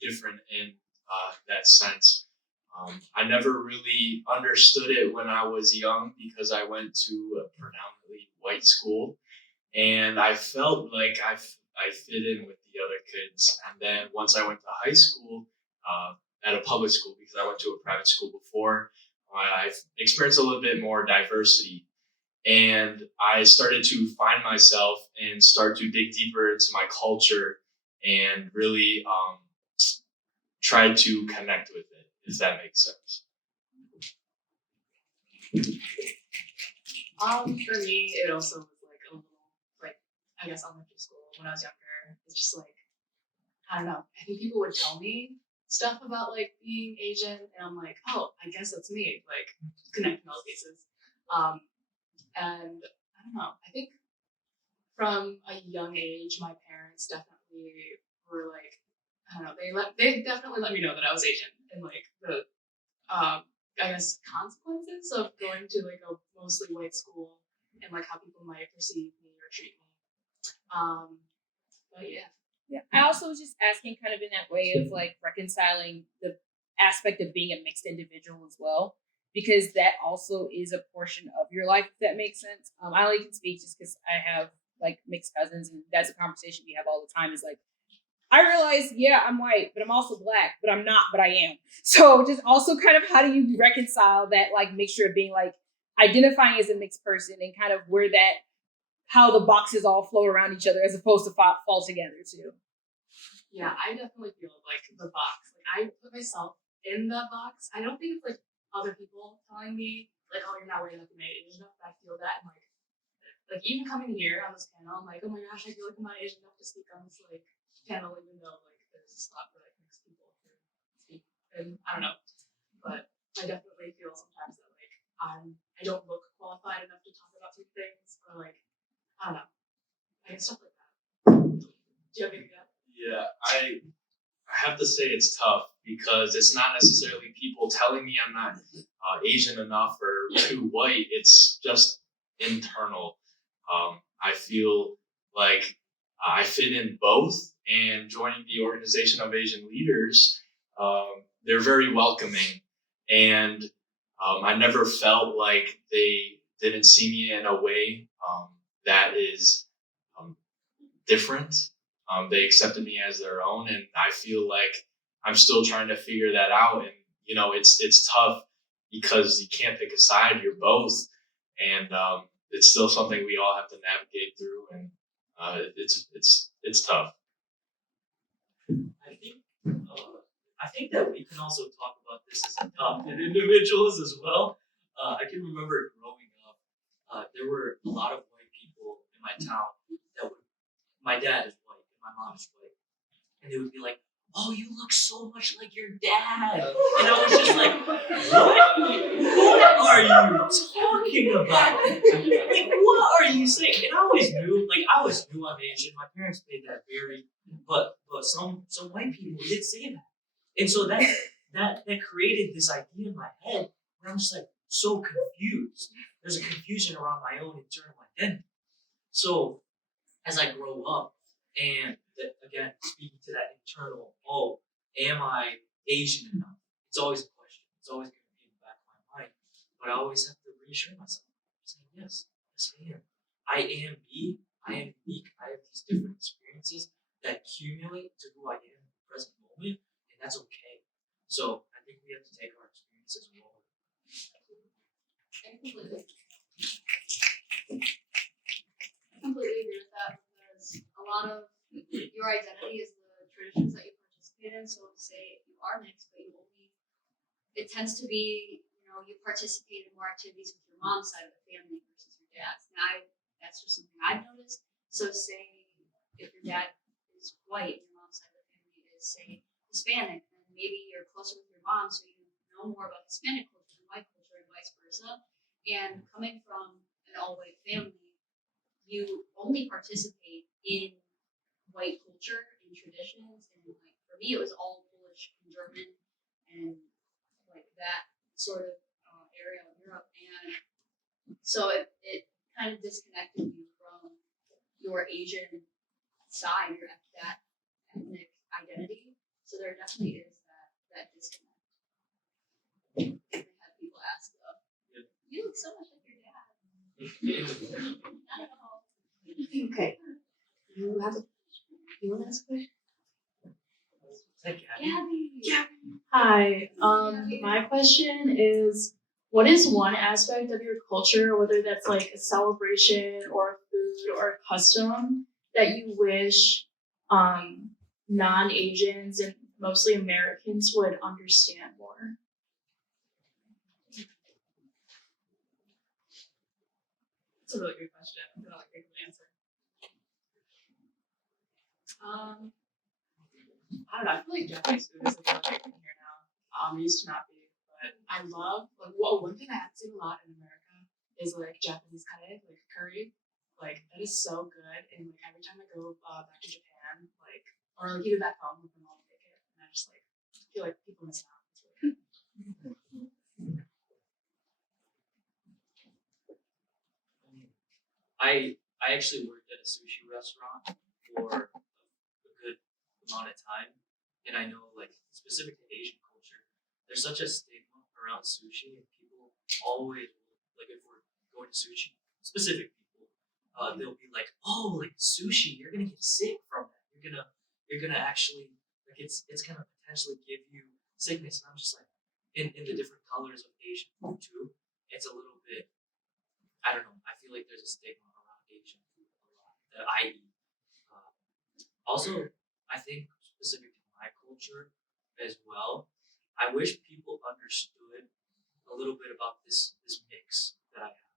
different in that sense. I never really understood it when I was young because I went to a predominantly white school, and I felt like I fit in with the other kids. And then once I went to high school, at a public school, because I went to a private school before, I've experienced a little bit more diversity. And I started to find myself and start to dig deeper into my culture and really try to connect with it, if that makes sense. For me, it also was like a little, like, I guess elementary school when I was younger. It's just like, I don't know. I think people would tell me stuff about like being Asian, and I'm like, oh, I guess that's me. Like, connecting all the pieces. And I don't know. I think from a young age, my parents definitely were like, I don't know. They definitely let me know that I was Asian, and like the I guess consequences of going to like a mostly white school and like how people might perceive me or treat me. But yeah. Yeah, I also was just asking kind of in that way of like reconciling the aspect of being a mixed individual as well, because that also is a portion of your life, if that makes sense. I only can speak just because I have like mixed cousins, and that's a conversation we have all the time. Is like, I realize, yeah, I'm white, but I'm also black, but I'm not, but I am. So just also kind of how do you reconcile that like mixture of being like identifying as a mixed person and kind of where that, how the boxes all float around each other as opposed to fall together too. Yeah, I definitely feel like the box. Like I put myself in the box. I don't think it's like other people telling me like, oh, you're not wearing enough Asian enough. But I feel that, and like even coming here on this panel, I'm like, oh my gosh, I feel like I'm not Asian enough to speak on this like panel, even though like there's a spot for like mixed people to speak. And I don't know, but I definitely feel sometimes that like I don't look qualified enough to talk about certain things, or like I don't know, I guess stuff like that. Do you have anything? Yeah, I have to say it's tough because it's not necessarily people telling me I'm not Asian enough or too white. It's just internal. I feel like I fit in both, and joining the Organization of Asian Leaders, they're very welcoming, and I never felt like they didn't see me in a way that is different. They accepted me as their own, and I feel like I'm still trying to figure that out. And it's tough because you can't pick a side; you're both, and it's still something we all have to navigate through. And it's tough. I think that we can also talk about this as adopted individuals as well. I can remember growing up, there were a lot of white people in my town that would. My dad is white and my mom is white, and they would be like, "Oh, you look so much like your dad," and I was just like, "What? What are you talking about? Like, what are you saying?" And I always knew I'm Asian. My parents made that very, but some white people did say that, and so that created this idea in my head where I'm just like so confused. There's a confusion around my own internal identity. So as I grow up, and again speaking to that internal, oh, am I Asian enough? It's always a question. It's always going to be in the back of my mind, but I always have to reassure myself, saying yes, yes I am. I am me. I am unique. I have these different experiences that accumulate to who I am in the present moment, and that's okay. So I think we have to take our experiences forward. I completely agree with that because a lot of your identity is the traditions that you participate in. So say you are mixed, but it tends to be, you participate in more activities with your mom's side of the family versus your dad's. And that's just something I've noticed. So say if your dad is white and your mom's side of the family is, say, Hispanic, then maybe you're closer with your mom, so you know more about Hispanic culture and white culture and vice versa. And coming from an all-white family, you only participate in white culture and traditions, and like for me, it was all Polish and German and like that sort of area of Europe, and so it kind of disconnected you from your Asian side, that ethnic identity. So there definitely is that disconnect. I had people ask, "You look so much like your dad." Not at all. Okay. You want to ask a question? Thank you. Gabby. Hi. My question is, what is one aspect of your culture, whether that's like a celebration or a food or a custom, that you wish non-Asians and mostly Americans would understand more? That's a really good question. I feel like I can answer. I don't know. I feel like Japanese food is like a big thing here now. It used to not be, but I love one thing I haven't seen a lot in America is like Japanese like curry. Like that is so good, and like every time I go back to Japan, like or like even back home with my mom make it, and I just like feel like people miss out. It's really good. I actually worked at a sushi restaurant for a good amount of time, and I know like specific to Asian culture, there's such a stigma around sushi, and people always like if we're going to sushi, specific people, they'll be like, "Oh, like sushi, you're gonna get sick from that. You're gonna actually like it's gonna potentially give you sickness." And I'm just like, in the different colors of Asian food too, it's a little bit. I don't know. I feel like there's a stigma around Asian food a lot that I eat. Also, I think specific to my culture as well, I wish people understood a little bit about this mix that I have.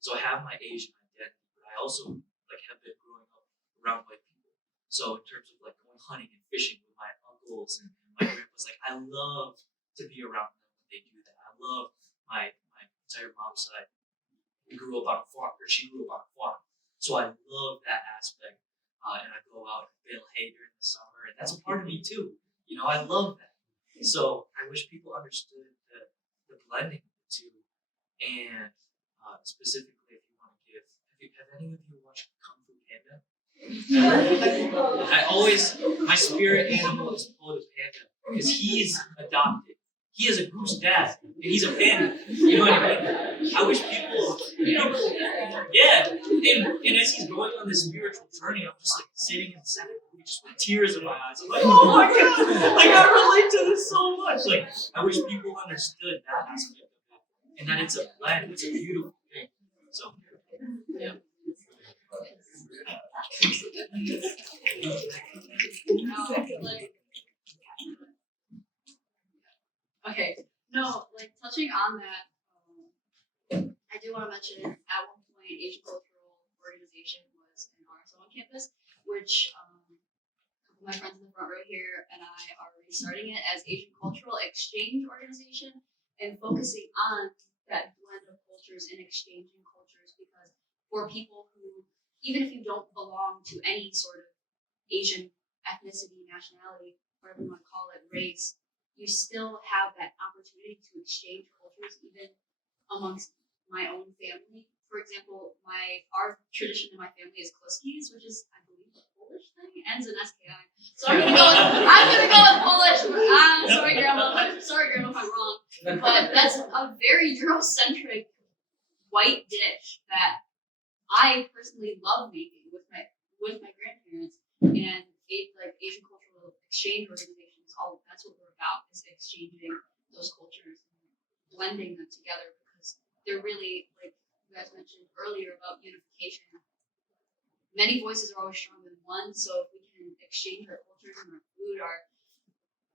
So I have my Asian identity, but I also like have been growing up around white people. So in terms of like going hunting and fishing with my uncles and my grandpas, like I love to be around them when they do that. I love my entire mom's side. We grew up on a farm, or she grew up on a farm. So I love that aspect. And I go out and bale hay during the summer, and that's a part of me too. I love that. So I wish people understood the blending of the two. And specifically, if you want to have any of you watched Kung Fu Panda? My spirit animal is Poe the Panda because he's adopted. He is a goose dad, and he's a panda. You know what I mean? I wish people, yeah. And as he's going on this spiritual journey, I'm just like sitting in the second movie, just with tears in my eyes. I'm like, oh my god, like I relate to this so much. Like I wish people understood that aspect of it, and that it's a blend. It's a beautiful thing. So, yeah. Okay, no, like touching on that, I do want to mention at one point point, Asian Cultural Organization was an RSO on campus, which my friends in the front row here and I are restarting it as Asian Cultural Exchange Organization and focusing on that blend of cultures and exchanging cultures, because for people who, even if you don't belong to any sort of Asian ethnicity, nationality, whatever you want to call it, race, you still have that opportunity to exchange cultures even amongst my own family. For example, our tradition in my family is kluskis, which is, I believe, a Polish thing. It ends in SKI. So I'm gonna go with Polish. Sorry, Grandma if I'm wrong. But that's a very Eurocentric white dish that I personally love making with my grandparents. And Asian Cultural Exchange Organization is that's what we're about, is exchanging those cultures and blending them together, because they're really, like you guys mentioned earlier about unification. Many voices are always stronger than one, so if we can exchange our cultures and our food,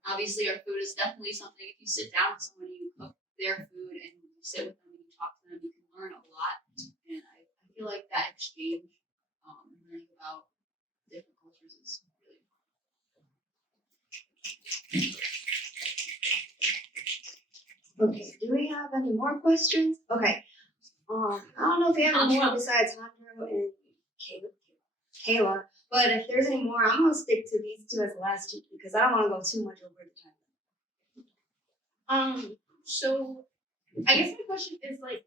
obviously our food is definitely something. If you sit down with someone, you cook their food and you sit with them and you talk to them, you can learn a lot. And I feel like that exchange, learning about different cultures is really important. Okay, do we have any more questions? Okay. I don't know if we have any more besides Xander and Kayla, but if there's any more, I'm gonna stick to these two as the last two because I don't want to go too much over the time. So I guess my question is like,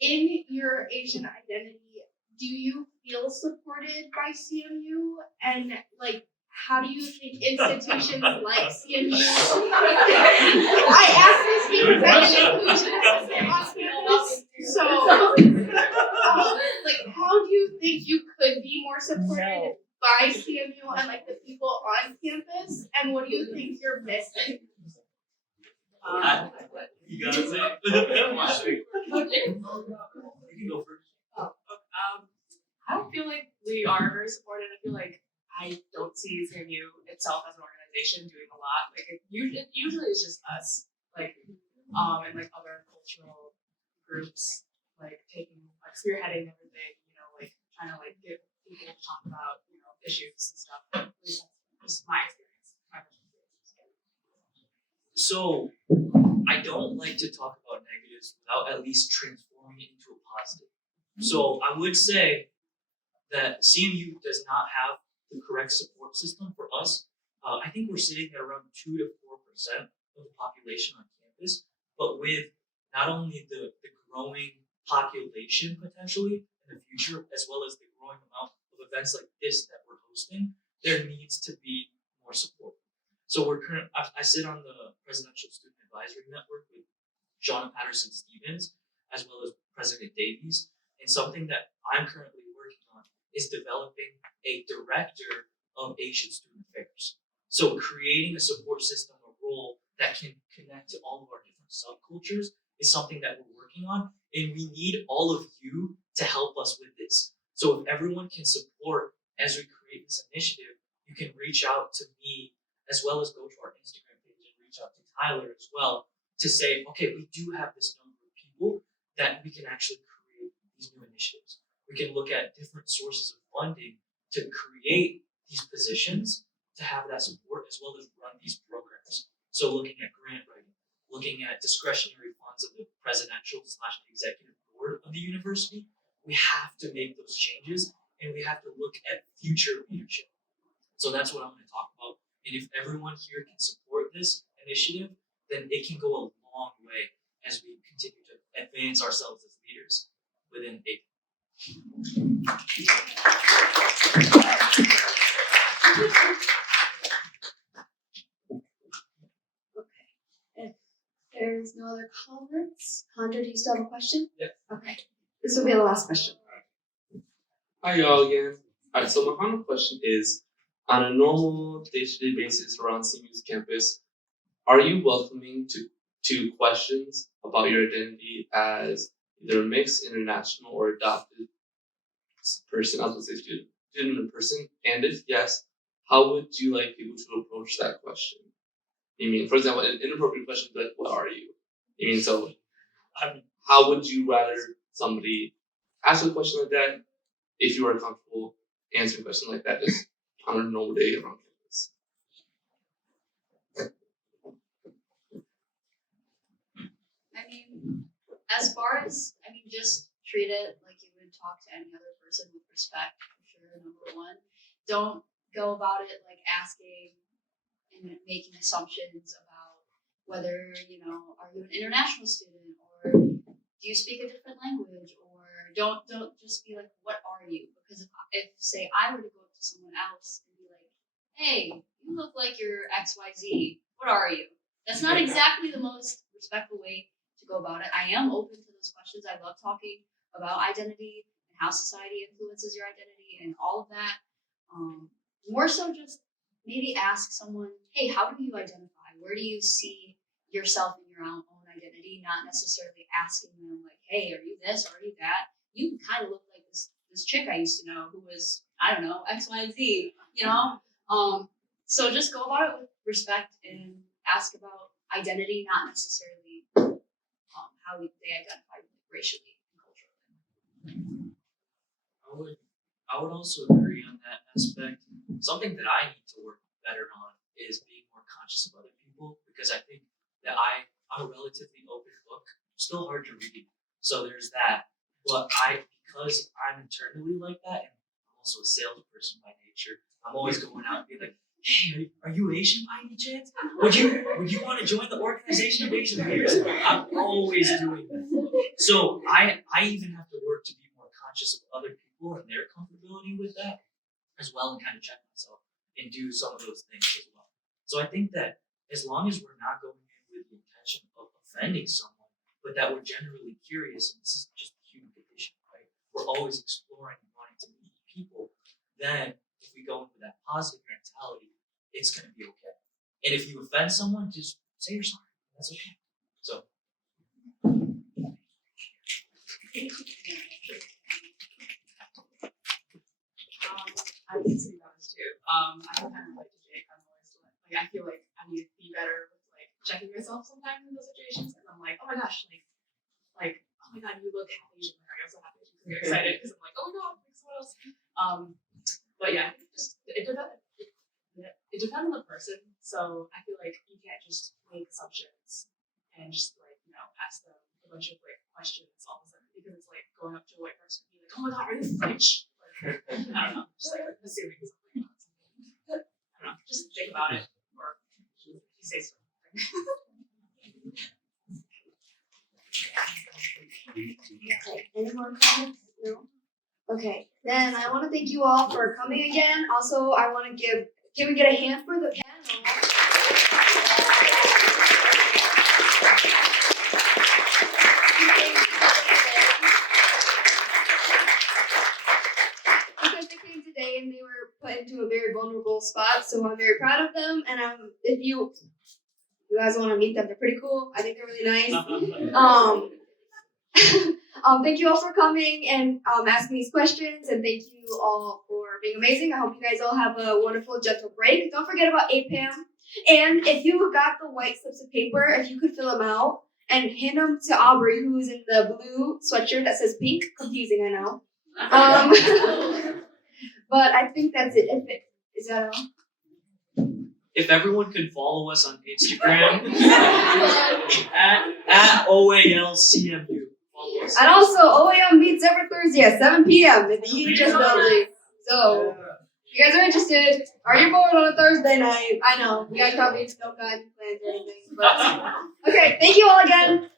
in your Asian identity, do you feel supported by CMU? And like, how do you think institutions like CMU? I asked this because I'm an inclusion assistant on campus. So, like, how do you think you could be more supported by CMU and like the people on campus? And what do you think you're missing? You gotta say it. You can go first. I don't feel like we are very supported. I feel like I don't see CMU itself as an organization doing a lot. Like it usually it's just us, like and like other cultural groups, like spearheading everything. You know, like trying to like get people to talk about issues and stuff. At least that's just my experience. So I don't like to talk about negatives without at least transforming it into a positive. So I would say that CMU does not have the correct support system for us. I think we're sitting at around 2 to 4% of the population on campus, but with not only the growing population potentially in the future, as well as the growing amount of events like this that we're hosting, there needs to be more support. So I sit on the Presidential Student Advisory Network with Shauna Patterson Stevens, as well as President Davies. And something that I'm currently working on is developing a director of Asian Student Affairs. So creating a support system, a role that can connect to all of our different subcultures is something that we're working on. And we need all of you to help us with this. So if everyone can support as we create this initiative, you can reach out to me as well as go to our Instagram page and reach out to Tyler as well to say, okay, we do have this number of people that we can actually create these new initiatives. We can look at different sources of funding to create these positions, to have that support, as well as run these programs. So looking at grant writing, looking at discretionary funds of the presidential/executive board of the university, we have to make those changes and we have to look at future leadership. So that's what I'm going to talk about. And if everyone here can support this initiative, then it can go a long way as we continue to advance ourselves as leaders within a. If there's no other comments, Hunter, do you still have a question? Yeah. Okay. This will be the last question. Hi y'all again. Alright, so my final question is, on a normal day-to-day basis around CMU's campus, are you welcoming to questions about your identity as either a mixed, international, or adopted person, I was going to say student or person? And if yes, how would you like people to approach that question? I mean, for example, an inappropriate question would be like, what are you? I mean, so how would you rather somebody ask a question like that if you are comfortable answering a question like that just on a normal day around campus. I mean, as far as, just treat it like you would talk to any other person with respect, for sure, number one. Don't go about it like asking and making assumptions about whether, are you an international student or do you speak a different language, or don't just be like, what are you? Because if say I were to go up to someone else and be like, hey, you look like you're XYZ, what are you? That's not exactly the most respectful way to go about it. I am open to those questions. I love talking about identity and how society influences your identity and all of that. More so just maybe ask someone, hey, how do you identify? Where do you see yourself in your own identity? Not necessarily asking them like, hey, are you this or are you that? You kind of look like this chick I used to know who was, I don't know, X, Y, and Z, So just go about it with respect and ask about identity, not necessarily how they identify racially and culturally. I would also agree on that aspect. Something that I need to work better on is being more conscious of other people, because I think that I'm a relatively open book, still hard to read. So there's that. But because I'm internally like that, and I'm also a salesperson by nature, I'm always going out and being like, hey, are you Asian by any chance? Would you want to join the Organization of Asian Leaders? I'm always doing that. So I even have to work to be more conscious of other people and their comfortability with that as well, and kind of check myself and do some of those things as well. So I think that as long as we're not going in with the intention of offending someone, but that we're generally curious, and this is just a human condition, right? We're always exploring and wanting to meet people. Then if we go in with that positive mentality, it's going to be okay. And if you offend someone, just say you're sorry. That's okay. So. I would say that was too. I'm kind of like Jake. I'm always like, I feel like I need to be better with like checking myself sometimes in those situations, and I'm like, oh my gosh, like, oh my god, you look half Asian. Like, I'm so happy because I'm excited because I'm like, oh my god, like someone else. But yeah, it depends on the person. So I feel like you can't just make assumptions and just like ask them a bunch of like questions all of a sudden, because it's like going up to a white person and being like, oh my god, are you French? I don't know, just like assuming something about something. I don't know, just think about it, or you say something. Okay, any more comments? No? Okay, then I want to thank you all for coming again. Also, I want to can we get a hand for the panel? Because they came today and they were put into a very vulnerable spot, so I'm very proud of them. And if you guys want to meet them, they're pretty cool. I think they're really nice. Thank you all for coming and asking these questions, and thank you all for being amazing. I hope you guys all have a wonderful, gentle break. Don't forget about APAM. And if you got the white slips of paper, if you could fill them out and hand them to Aubrey, who's in the blue sweatshirt that says pink. Confusing, I know. But I think that's it. Is that all? If everyone could follow us on Instagram at OALCMU. And also, OAM meets every Thursday at 7 p.m. in the EHS building. So, if you guys are interested, are you bored on a Thursday night? I know, we guys probably don't got any plans or anything. But, okay, thank you all again.